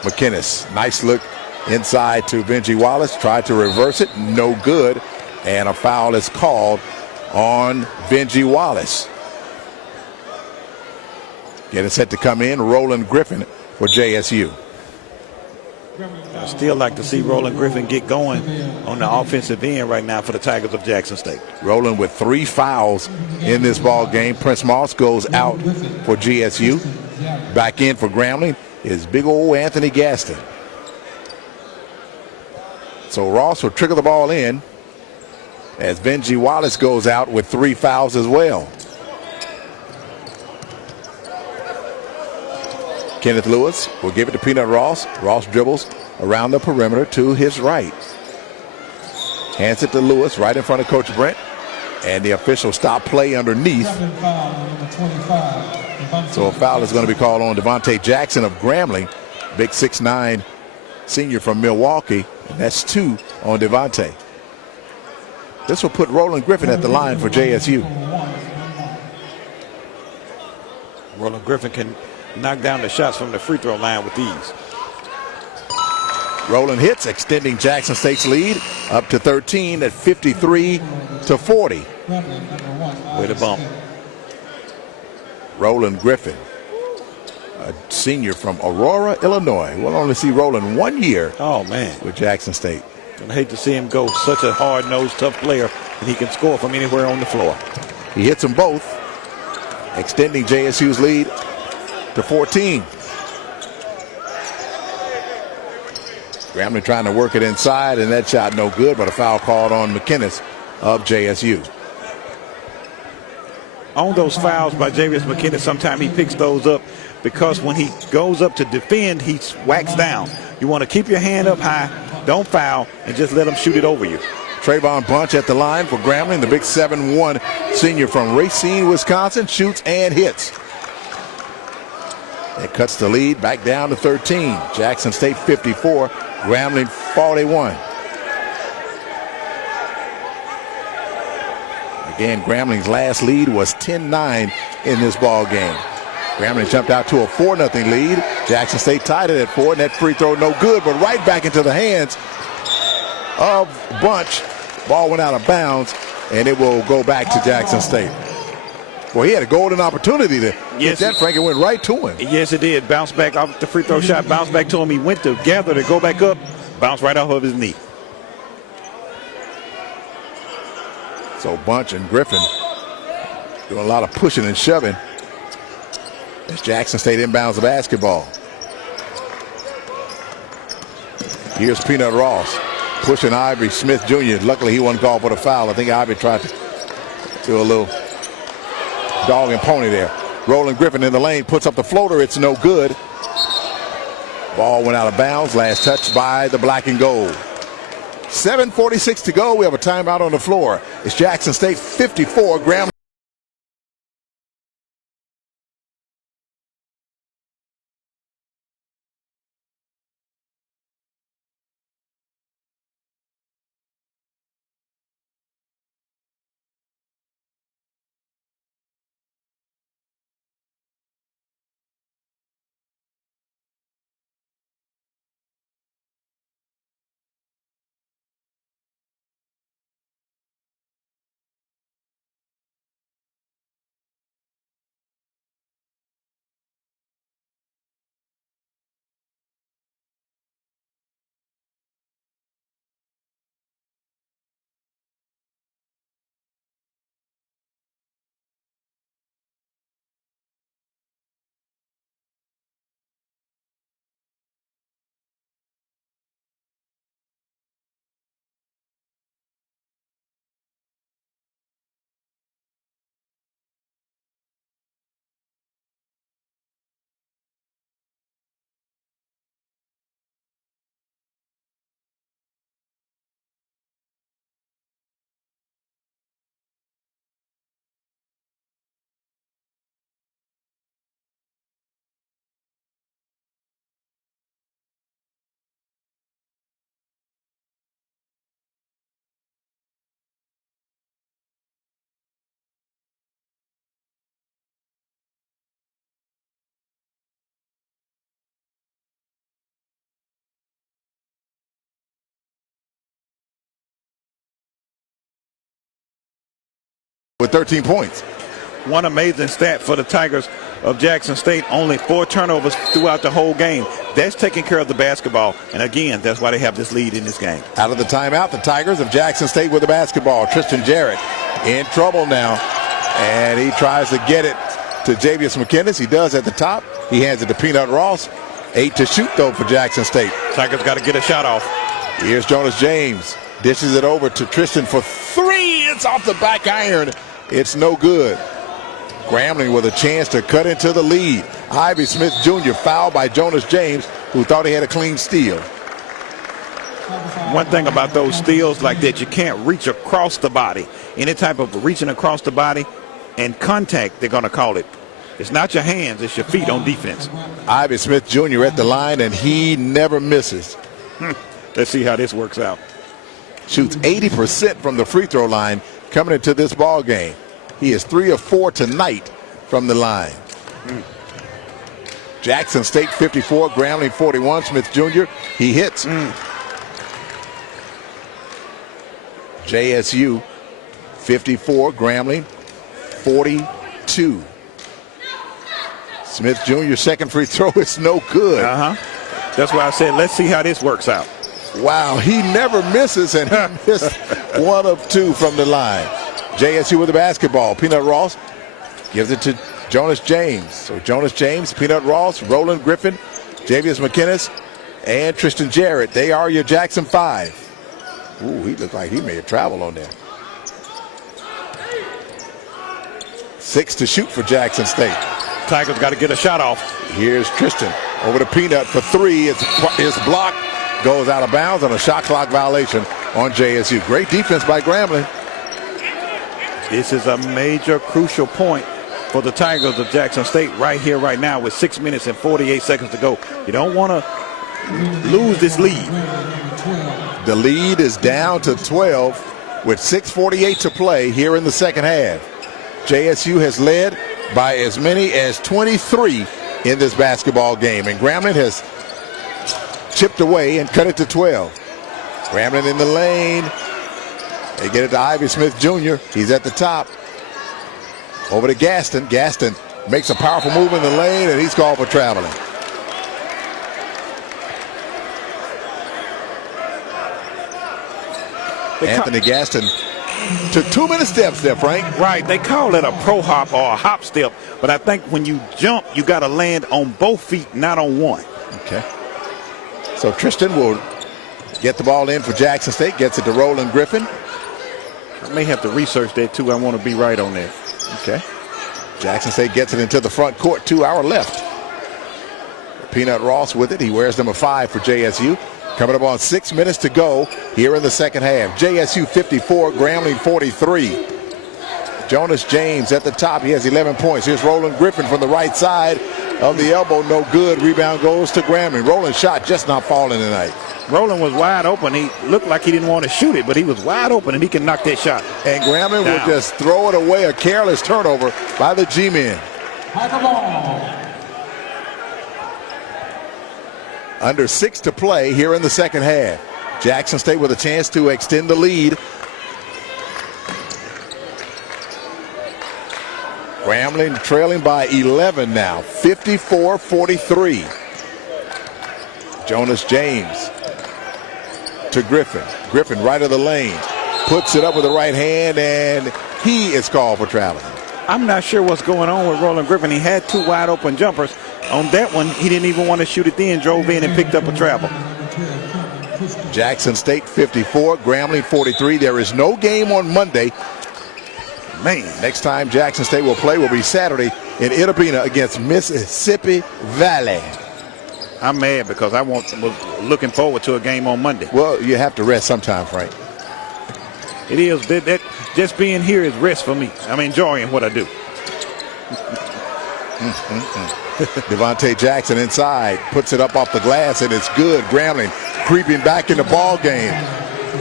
McInnes, nice look inside to Benji Wallace. Tried to reverse it, no good. And a foul is called on Benji Wallace. Getting set to come in, Roland Griffin for JSU. I still like to see Roland Griffin get going on the offensive end right now for the Tigers of Jackson State. Roland with 3 fouls in this ball game. Prince Moss goes out for GSU. Back in for Grambling is big old Anthony Gaston. So Ross will trigger the ball in as Benji Wallace goes out with 3 fouls as well. Kenneth Lewis will give it to Peanut Ross. Ross dribbles around the perimeter to his right. Hands it to Lewis right in front of Coach Brent. And the official stop play underneath. So a foul is going to be called on Devontae Jackson of Grambling. Big 6'9" senior from Milwaukee. And that's 2 on Devontae. This will put Roland Griffin at the line for JSU. Roland Griffin can knock down the shots from the free throw line with ease. Rolling hits, extending Jackson State's lead up to 13 at 53-40. Way to bump. Roland Griffin, a senior from Aurora, Illinois. We'll only see Roland 1 year. Oh, man. With Jackson State. I hate to see him go. Such a hard-nosed, tough player, and he can score from anywhere on the floor. He hits them both, extending JSU's lead to 14. Grambling trying to work it inside, and that shot no good, but a foul called on McInnes of JSU. On those fouls by Javius McKinney, sometimes he picks those up because when he goes up to defend, he whacks down. You want to keep your hand up high, don't foul, and just let him shoot it over you. Trayvon Bunch at the line for Grambling, the big 7'1" senior from Racine, Wisconsin, shoots and hits. It cuts the lead back down to 13. Jackson State 54, Grambling 41. Again, Grambling's last lead was 10-9 in this ball game. Grambling jumped out to a 4-0 lead. Jackson State tied it at 4, and that free throw no good, but right back into the hands of Bunch. Ball went out of bounds, and it will go back to Jackson State. Well, he had a golden opportunity to get that, Frank. It went right to him. Yes, it did. Bounced back off the free throw shot, bounced back to him. He went to gather to go back up, bounced right off of his knee. So Bunch and Griffin doing a lot of pushing and shoving as Jackson State inbounds the basketball. Here's Peanut Ross pushing Ivory Smith Jr. Luckily, he wasn't called for the foul. I think Ivory tried to do a little dog and pony there. Roland Griffin in the lane, puts up the floater. It's no good. Ball went out of bounds. Last touch by the black and gold. 7:46 to go. We have a timeout on the floor. It's Jackson State 54, Grambling. With 13 points. One amazing stat for the Tigers of Jackson State, only 4 turnovers throughout the whole game. That's taking care of the basketball, and again, that's why they have this lead in this game. Out of the timeout, the Tigers of Jackson State with the basketball. Tristan Jarrett in trouble now, and he tries to get it to Javius McInnes. He does at the top. He hands it to Peanut Ross. 8 to shoot, though, for Jackson State. Tigers got to get a shot off. Here's Jonas James. Dishes it over to Tristan for 3. It's off the back iron. It's no good. Grambling with a chance to cut into the lead. Ivy Smith Jr. fouled by Jonas James, who thought he had a clean steal. One thing about those steals like that, you can't reach across the body. Any type of reaching across the body and contact, they're going to call it. It's not your hands, it's your feet on defense. Ivy Smith Jr. at the line, and he never misses. Let's see how this works out. Shoots 80% from the free throw line coming into this ball game. He is 3 of 4 tonight from the line. Jackson State 54, Grambling 41. Smith Jr., he hits. JSU 54, Grambling 42. Smith Jr. second free throw is no good. That's why I said, let's see how this works out. Wow, he never misses, and he missed 1 of 2 from the line. JSU with the basketball. Peanut Ross gives it to Jonas James. So Jonas James, Peanut Ross, Roland Griffin, Javius McInnes, and Tristan Jarrett. They are your Jackson 5. Ooh, he looked like he made a travel on there. 6 to shoot for Jackson State. Tigers got to get a shot off. Here's Tristan over to Peanut for 3. It's blocked. Goes out of bounds on a shot clock violation on JSU. Great defense by Grambling. This is a major crucial point for the Tigers of Jackson State right here, right now, with 6 minutes and 48 seconds to go. You don't want to lose this lead. The lead is down to 12 with 6:48 to play here in the second half. JSU has led by as many as 23 in this basketball game, and Grambling has chipped away and cut it to 12. Grambling in the lane. They get it to Ivy Smith Jr. He's at the top. Over to Gaston. Gaston makes a powerful move in the lane, and he's called for traveling. Anthony Gaston took 2 minute steps there, Frank. Right, they call it a pro hop or a hop step, but I think when you jump, you got to land on both feet, not on one. Okay. So Tristan will get the ball in for Jackson State, gets it to Roland Griffin. I may have to research that too. I want to be right on that. Okay. Jackson State gets it into the front court, 2 hour left. Peanut Ross with it. He wears number 5 for JSU. Coming up on 6 minutes to go here in the second half. JSU 54, Grambling 43. Jonas James at the top. He has 11 points. Here's Roland Griffin from the right side of the elbow. No good. Rebound goes to Grambling. Roland's shot just not falling tonight. Roland was wide open. He looked like he didn't want to shoot it, but he was wide open, and he can knock that shot. And Grambling will just throw it away. A careless turnover by the G-men. Under 6 to play here in the second half. Jackson State with a chance to extend the lead. Grambling trailing by 11 now, 54-43. Jonas James to Griffin. Griffin right of the lane. Puts it up with the right hand, and he is called for traveling. I'm not sure what's going on with Roland Griffin. He had 2 wide open jumpers. On that one, he didn't even want to shoot it then, drove in and picked up a travel. Jackson State 54, Grambling 43. There is no game on Monday. Man, next time Jackson State will play will be Saturday in Itabena against Mississippi Valley. I'm mad because I was looking forward to a game on Monday. Well, you have to rest sometime, Frank. It is. That just being here is rest for me. I'm enjoying what I do. Devontae Jackson inside, puts it up off the glass, and it's good. Grambling creeping back in the ball game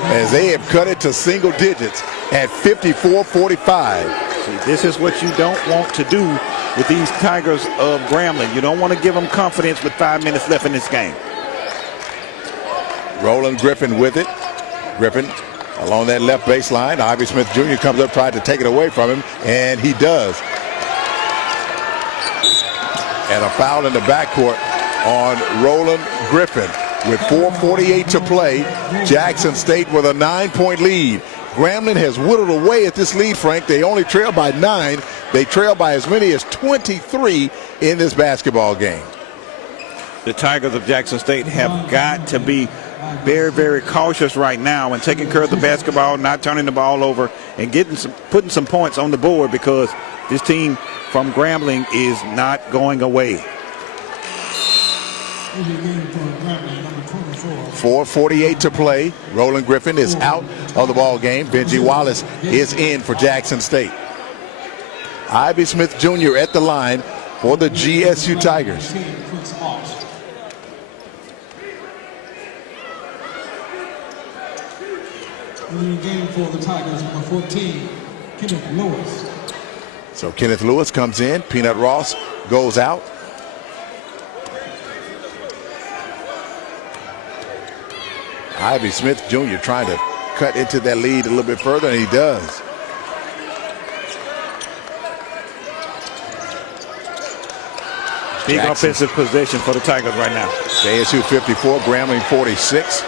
as they have cut it to single digits at 54-45. See, this is what you don't want to do with these Tigers of Grambling. You don't want to give them confidence with 5 minutes left in this game. Roland Griffin with it. Griffin along that left baseline. Ivy Smith Jr. comes up, tried to take it away from him, and he does. And a foul in the backcourt on Roland Griffin. With 4:48 to play, Jackson State with a 9-point lead. Grambling has whittled away at this lead, Frank. They only trail by 9. They trail by as many as 23 in this basketball game. The Tigers of Jackson State have got to be very, very cautious right now and taking care of the basketball, not turning the ball over, and putting some points on the board, because this team from Grambling is not going away. 4:48 to play. Roland Griffin is out of the ball game. Benji Wallace is in for Jackson State. Ivy Smith Jr. at the line for the GSU Tigers. In the game for the Tigers, number 14, Kenneth Lewis. So Kenneth Lewis comes in. Peanut Ross goes out. Ivy Smith Jr. trying to cut into that lead a little bit further, and he does. Big offensive possession for the Tigers right now. JSU 54, Grambling 46.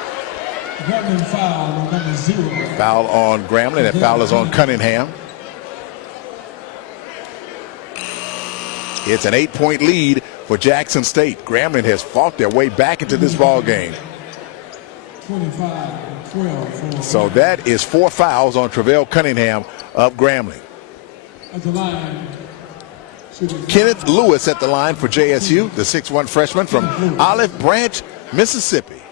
Grambling foul on number 0. Foul on Grambling. That foul is on Cunningham. It's an 8-point lead for Jackson State. Grambling has fought their way back into this ball game. 25-12. So that is 4 fouls on Travell Cunningham of Grambling. At the line, Kenneth Lewis at the line for JSU, the 6'1" freshman from Olive Branch, Mississippi.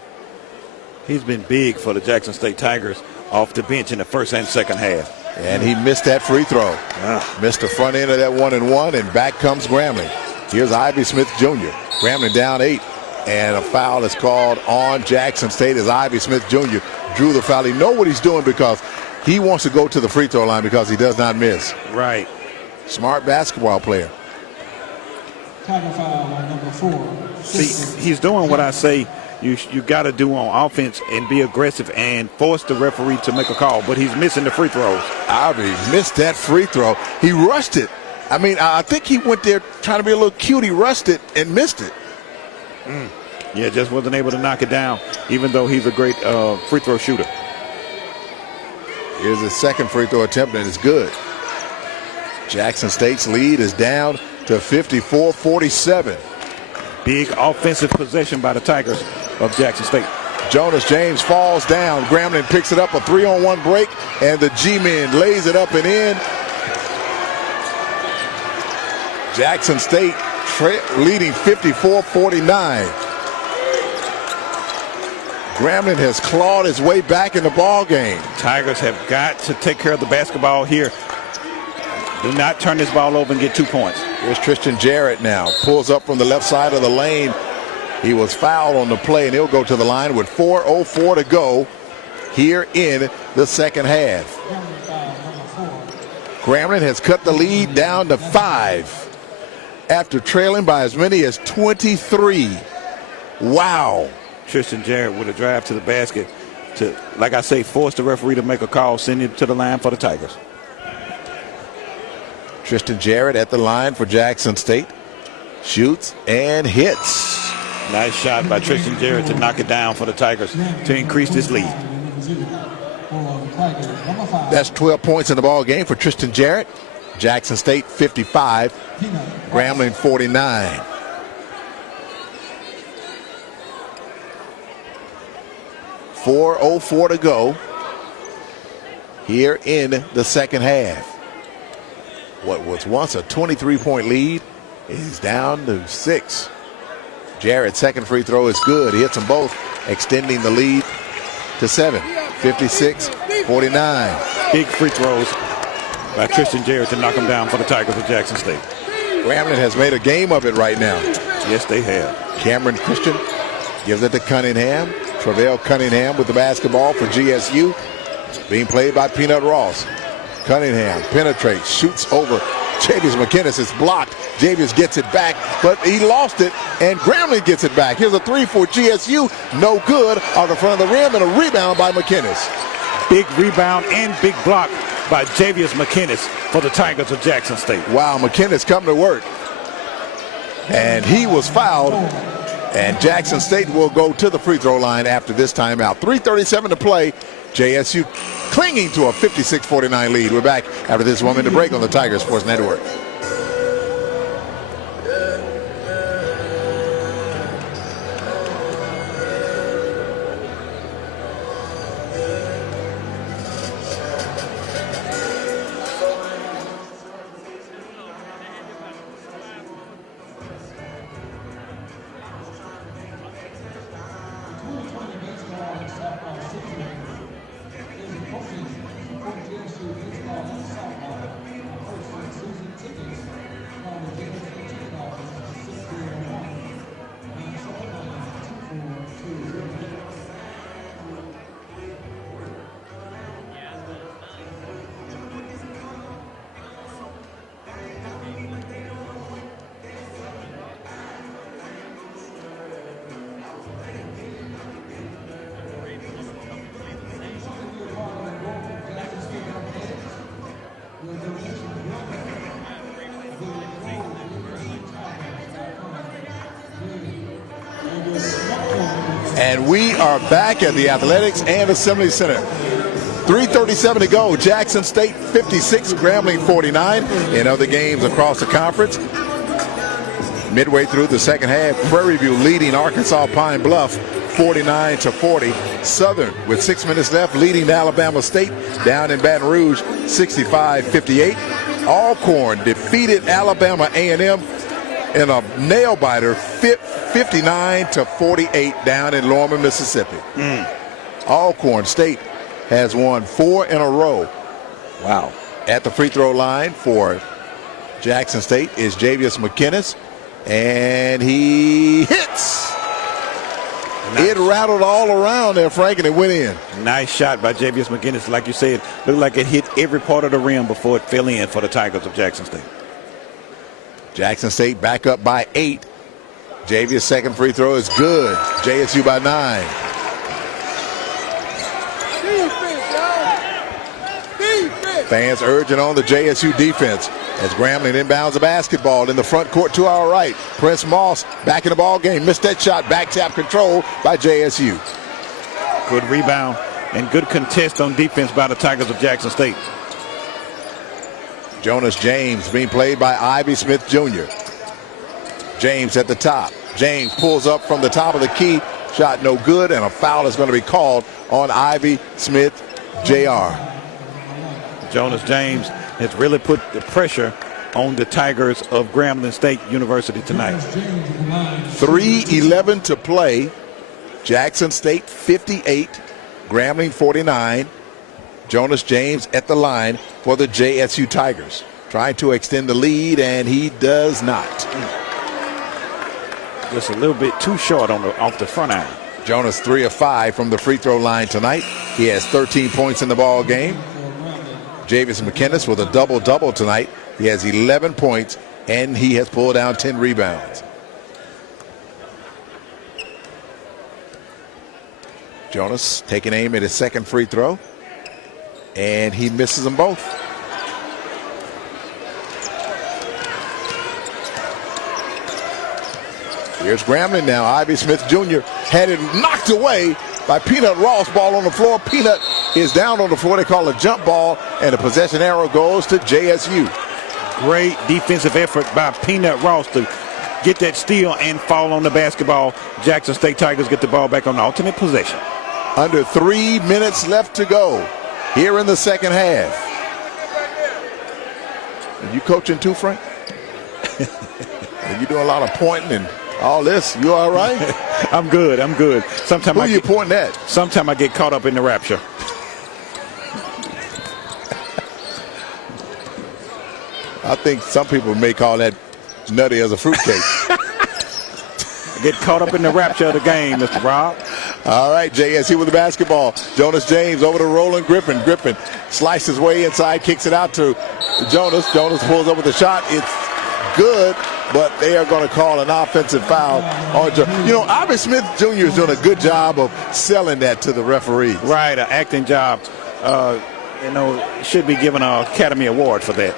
He's been big for the Jackson State Tigers off the bench in the first and second half. And he missed that free throw. Missed the front end of that 1-and-1, and back comes Grambling. Here's Ivy Smith Jr. Grambling down 8, and a foul is called on Jackson State as Ivy Smith Jr. drew the foul. He knows what he's doing because he wants to go to the free throw line because he does not miss. Right. Smart basketball player. Tiger foul on number 4. See, he's doing what I say you got to do on offense and be aggressive and force the referee to make a call, but he's missing the free throws. Ivy missed that free throw. He rushed it. I mean, I think he went there trying to be a little cute. He rushed it and missed it. Yeah, just wasn't able to knock it down, even though he's a great free throw shooter. Here's his second free throw attempt, and it's good. Jackson State's lead is down to 54-47. Big offensive possession by the Tigers of Jackson State. Jonas James falls down. Grambling picks it up, a 3-on-1 break, and the G-men lays it up and in. Jackson State leading 54-49. Grambling has clawed his way back in the ball game. Tigers have got to take care of the basketball here. Do not turn this ball over and get 2 points. Here's Tristan Jarrett now. Pulls up from the left side of the lane. He was fouled on the play, and he'll go to the line with 4:04 to go here in the second half. Grambling has cut the lead down to 5 after trailing by as many as 23. Wow. Tristan Jarrett with a drive to the basket to, like I say, force the referee to make a call, send it to the line for the Tigers. Tristan Jarrett at the line for Jackson State. Shoots and hits. Nice shot by Tristan Jarrett to knock it down for the Tigers to increase this lead. That's 12 points in the ball game for Tristan Jarrett. Jackson State 55, Grambling 49. .404 to go here in the second half. What was once a 23-point lead is down to 6. Jarrett's second free throw is good. He hits them both, extending the lead to 7. 56-49. Big free throws by Tristan Jarrett to knock him down for the Tigers of Jackson State. Grambling has made a game of it right now. Yes, they have. Cameron Christian gives it to Cunningham. Travell Cunningham with the basketball for GSU. Being played by Peanut Ross. Cunningham penetrates, shoots over. Javius McInnes is blocked. Javius gets it back, but he lost it, and Grambling gets it back. Here's a 3 for GSU. No good on the front of the rim, and a rebound by McInnes. Big rebound and big block by Javius McInnes for the Tigers of Jackson State. Wow, McInnes coming to work. And he was fouled, and Jackson State will go to the free throw line after this timeout. 3:37 to play. JSU clinging to a 56-49 lead. We're back after this 1 minute break on the Tiger Sports Network. And we are back at the Athletics and Assembly Center. 3:37 to go. Jackson State 56, Grambling 49. In other games across the conference, midway through the second half, Prairie View leading Arkansas Pine Bluff 49-40. Southern, with 6 minutes left, leading Alabama State down in Baton Rouge 65-58. Alcorn defeated Alabama A&M in a nail-biter 59-48 down in Lorman, Mississippi. Alcorn State has won 4 in a row. Wow. At the free throw line for Jackson State is Javius McKinnis, and he hits. Nice. It rattled all around there, Frank, and it went in. Nice shot by Javius McKinnis. Like you said, looked like it hit every part of the rim before it fell in for the Tigers of Jackson State. Jackson State back up by 8. Javius' second free throw is good. JSU by 9. Fans urging on the JSU defense as Grambling inbounds the basketball in the front court to our right. Prince Moss back in the ball game. Missed that shot. Back tap control by JSU. Good rebound and good contest on defense by the Tigers of Jackson State. Jonas James being played by Ivy Smith Jr. James at the top. James pulls up from the top of the key. Shot no good, and a foul is going to be called on Ivy Smith Jr. Jonas James has really put the pressure on the Tigers of Grambling State University tonight. 3:11 to play. Jackson State 58, Grambling 49. Jonas James at the line for the JSU Tigers. Trying to extend the lead, and he does not. Just a little bit too short on off the front iron. Jonas 3 of 5 from the free throw line tonight. He has 13 points in the ball game. Javius McKinnis with a double-double tonight. He has 11 points, and he has pulled down 10 rebounds. Jonas taking aim at his second free throw, and he misses them both. Here's Grambling now. Ivy Smith Jr. had it knocked away by Peanut Ross. Ball on the floor. Peanut is down on the floor. They call a jump ball, and the possession arrow goes to JSU. Great defensive effort by Peanut Ross to get that steal and fall on the basketball. Jackson State Tigers get the ball back on the alternate possession. Under 3 minutes left to go here in the second half. Are you coaching too, Frank? Are you doing a lot of pointing and all this? You all right? I'm good. I'm good. Sometimes Who are you pointing at? Sometimes I get caught up in the rapture. I think some people may call that nutty as a fruitcake. Get caught up in the rapture of the game, Mr. Rob. All right, JSU with the basketball. Jonas James over to Roland Griffin. Griffin slices his way inside, kicks it out to Jonas. Jonas pulls up with the shot. It's good, but they are going to call an offensive foul on Jonas. You know, Ivy Smith Jr. is doing a good job of selling that to the referees. Right, an acting job. Should be given an Academy Award for that.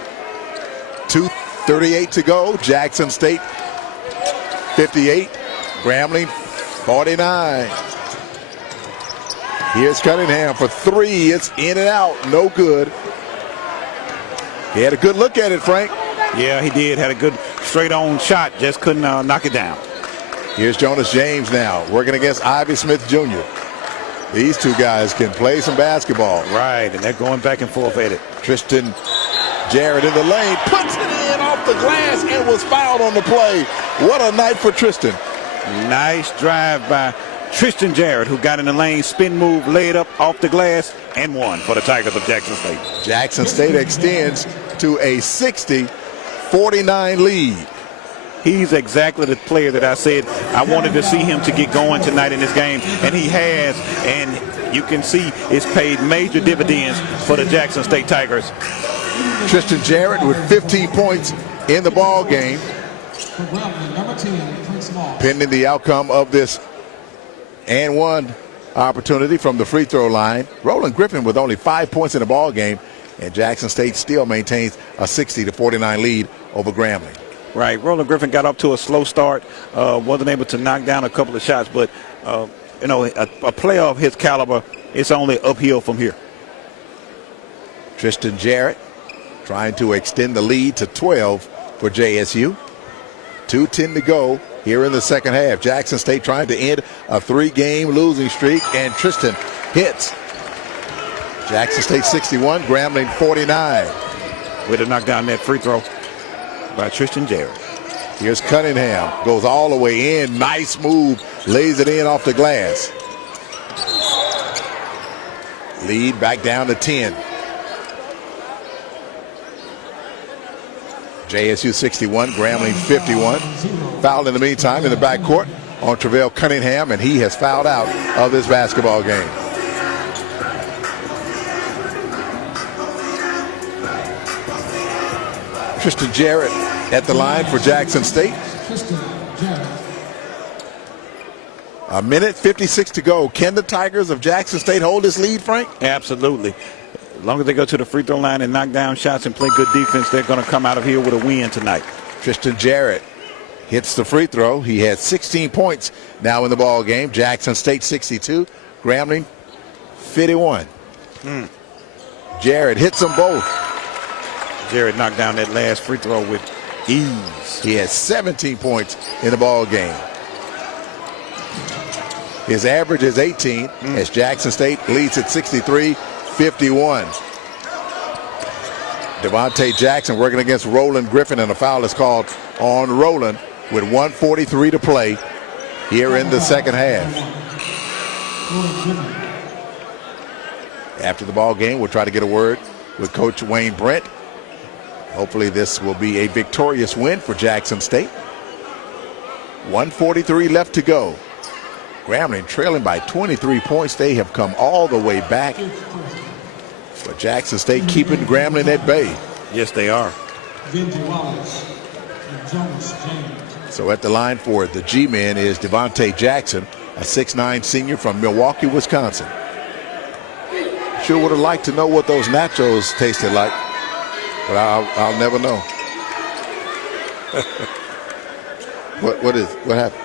2:38 to go. Jackson State 58. Grambling 49. Here's Cunningham for 3. It's in and out. No good. He had a good look at it, Frank. Yeah, he did. Had a good straight-on shot. Just couldn't knock it down. Here's Jonas James now working against Ivy Smith Jr. These two guys can play some basketball. Right, and they're going back and forth at it. Tristan Jarrett in the lane. Puts it in off the glass and was fouled on the play. What a night for Tristan. Nice drive by Tristan Jarrett, who got in the lane, spin move, laid up off the glass, and won for the Tigers of Jackson State. Jackson State extends to a 60-49 lead. He's exactly the player that I said I wanted to see him to get going tonight in this game, and he has, and you can see it's paid major dividends for the Jackson State Tigers. Tristan Jarrett with 15 points in the ball game. Pending the outcome of this and one opportunity from the free throw line. Roland Griffin with only 5 points in the ball game, and Jackson State still maintains a 60-49 lead over Grambling. Right. Roland Griffin got up to a slow start, wasn't able to knock down a couple of shots, but a player of his caliber, it's only uphill from here. Tristan Jarrett trying to extend the lead to 12 for JSU. 2:10 to go here in the second half. Jackson State trying to end a 3-game losing streak, and Tristan hits. Jackson State 61, Grambling 49. Way to knock down that free throw by Tristan Jarrett. Here's Cunningham, goes all the way in. Nice move, lays it in off the glass. Lead back down to 10. JSU 61, Grambling 51. Foul in the meantime in the backcourt on Travell Cunningham, and he has fouled out of this basketball game. Tristan Jarrett at the line for Jackson State. A minute 56 to go. Can the Tigers of Jackson State hold this lead, Frank? Absolutely. As long as they go to the free throw line and knock down shots and play good defense, they're going to come out of here with a win tonight. Tristan Jarrett hits the free throw. He has 16 points now in the ball game. Jackson State 62, Grambling 51. Jarrett hits them both. Jarrett knocked down that last free throw with ease. He has 17 points in the ball game. His average is 18 as Jackson State leads at 63-51. Devontae Jackson working against Roland Griffin, and a foul is called on Roland with 1:43 to play here in the second half. After the ball game, we'll try to get a word with Coach Wayne Brent. Hopefully this will be a victorious win for Jackson State. 1:43 left to go. Grambling trailing by 23 points. They have come all the way back. But Jackson State keeping Grambling at bay. Yes, they are. So at the line for the G-men is Devontae Jackson, a 6'9" senior from Milwaukee, Wisconsin. Sure would have liked to know what those nachos tasted like, but I'll never know. What happened?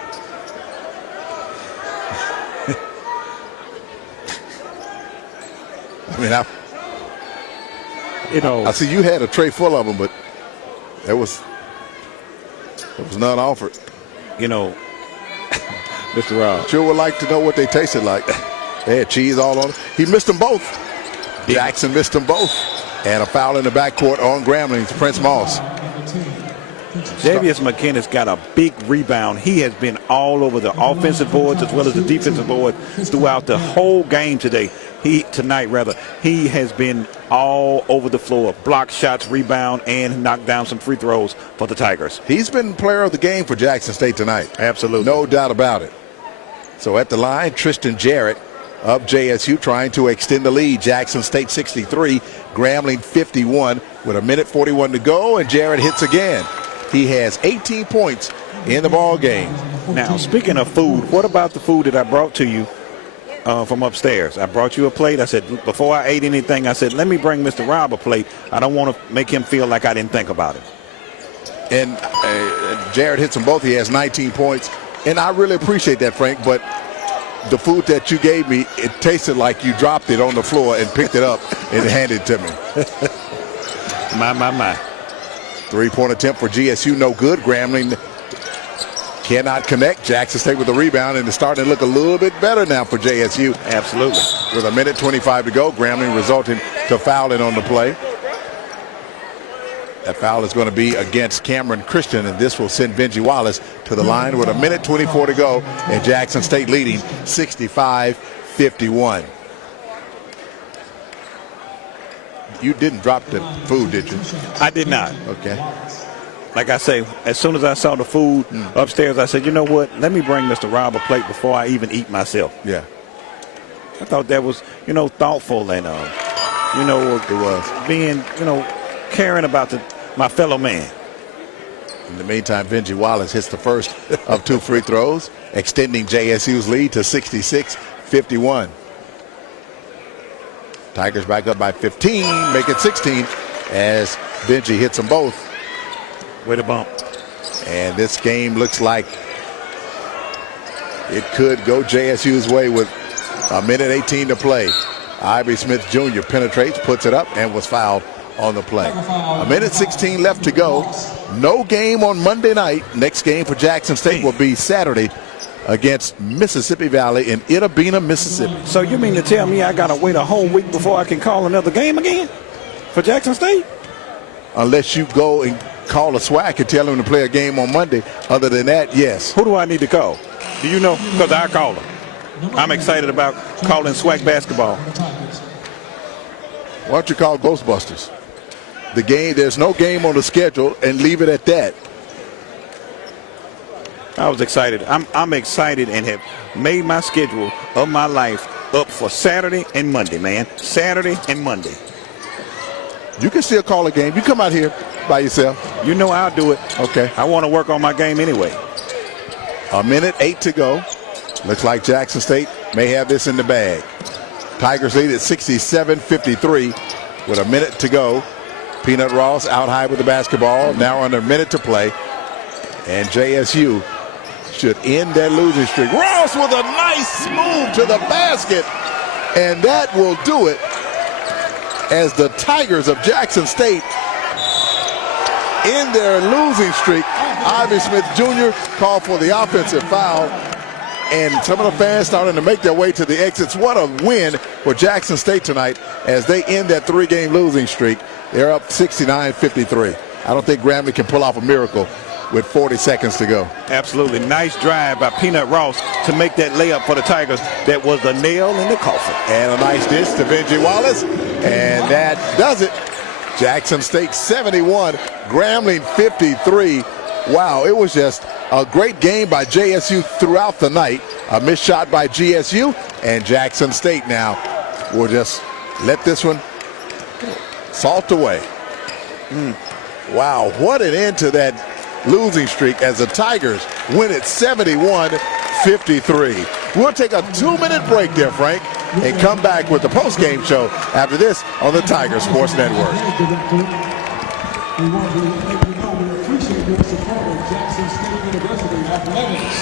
I mean, I see you had a tray full of them, but there was none offered. Mr. Rob. Sure would like to know what they tasted like. They had cheese all on them. He missed them both. Jackson missed them both. And a foul in the backcourt on Grambling's Prince Moss. Javius McKinnis got a big rebound. He has been all over the offensive boards as well as the defensive board throughout the whole game today. Tonight, he has been all over the floor. Blocked shots, rebound, and knocked down some free throws for the Tigers. He's been player of the game for Jackson State tonight. Absolutely. No doubt about it. So at the line, Tristan Jarrett of JSU trying to extend the lead. Jackson State 63, Grambling 51 with a minute 41 to go, and Jarrett hits again. He has 18 points in the ball game. Now, speaking of food, what about the food that I brought to you from upstairs? I brought you a plate. I said, before I ate anything, I said, let me bring Mr. Rob a plate. I don't want to make him feel like I didn't think about it. And Jarrett hits them both. He has 19 points. And I really appreciate that, Frank, but the food that you gave me, it tasted like you dropped it on the floor and picked it up and handed it to me. My. Three-point attempt for GSU, no good. Grambling cannot connect. Jackson State with a rebound, and it's starting to look a little bit better now for JSU. Absolutely. With a minute 25 to go, Grambling resulting to fouling on the play. That foul is going to be against Cameron Christian, and this will send Benji Wallace to the line with a minute 24 to go, and Jackson State leading 65-51. You didn't drop the food, did you? I did not. Okay. Like I say, as soon as I saw the food upstairs, I said, you know what? Let me bring Mr. Rob a plate before I even eat myself. Yeah. I thought that was, thoughtful and, It was. being, caring about my fellow man. In the meantime, Benji Wallace hits the first of two free throws, extending JSU's lead to 66-51. Tigers back up by 15, make it 16 as Benji hits them both. Way to bump. And this game looks like it could go JSU's way with a minute 18 to play. Ivory Smith Jr. penetrates, puts it up, and was fouled on the play. A minute 16 left to go. No game on Monday night. Next game for Jackson State will be Saturday against Mississippi Valley in Itta Bena, Mississippi. So you mean to tell me I got to wait a whole week before I can call another game again for Jackson State? Unless you go and call a SWAC and tell them to play a game on Monday. Other than that, yes. Who do I need to call? Do you know? Because I call them. I'm excited about calling SWAC basketball. Why don't you call Ghostbusters? The game, there's no game on the schedule, and leave it at that. I was excited. I'm excited and have made my schedule of my life up for Saturday and Monday, man. Saturday and Monday. You can still call a game. You come out here by yourself. You know I'll do it. Okay. I want to work on my game anyway. A minute 8 to go. Looks like Jackson State may have this in the bag. Tigers lead at 67-53 with a minute to go. Peanut Ross out high with the basketball. Now under a minute to play. And JSU should end that losing streak. Ross with a nice move to the basket. And that will do it as the Tigers of Jackson State end their losing streak. Ivory Smith Jr. called for the offensive foul. And some of the fans starting to make their way to the exits. What a win for Jackson State tonight as they end that 3-game losing streak. They're up 69-53. I don't think Grambling can pull off a miracle with 40 seconds to go. Absolutely. Nice drive by Peanut Ross to make that layup for the Tigers. That was the nail in the coffin. And a nice dish to Benji Wallace. And that does it. Jackson State 71, Grambling 53. Wow, it was just a great game by JSU throughout the night. A missed shot by GSU, and Jackson State now will just let this one salt away. Wow, what an end to that losing streak as the Tigers win it 71-53. We'll take a 2-minute break there, Frank, and come back with the post-game show after this on the Tiger Sports Network. We want to let you know we appreciate your support of Jackson State University Athletics.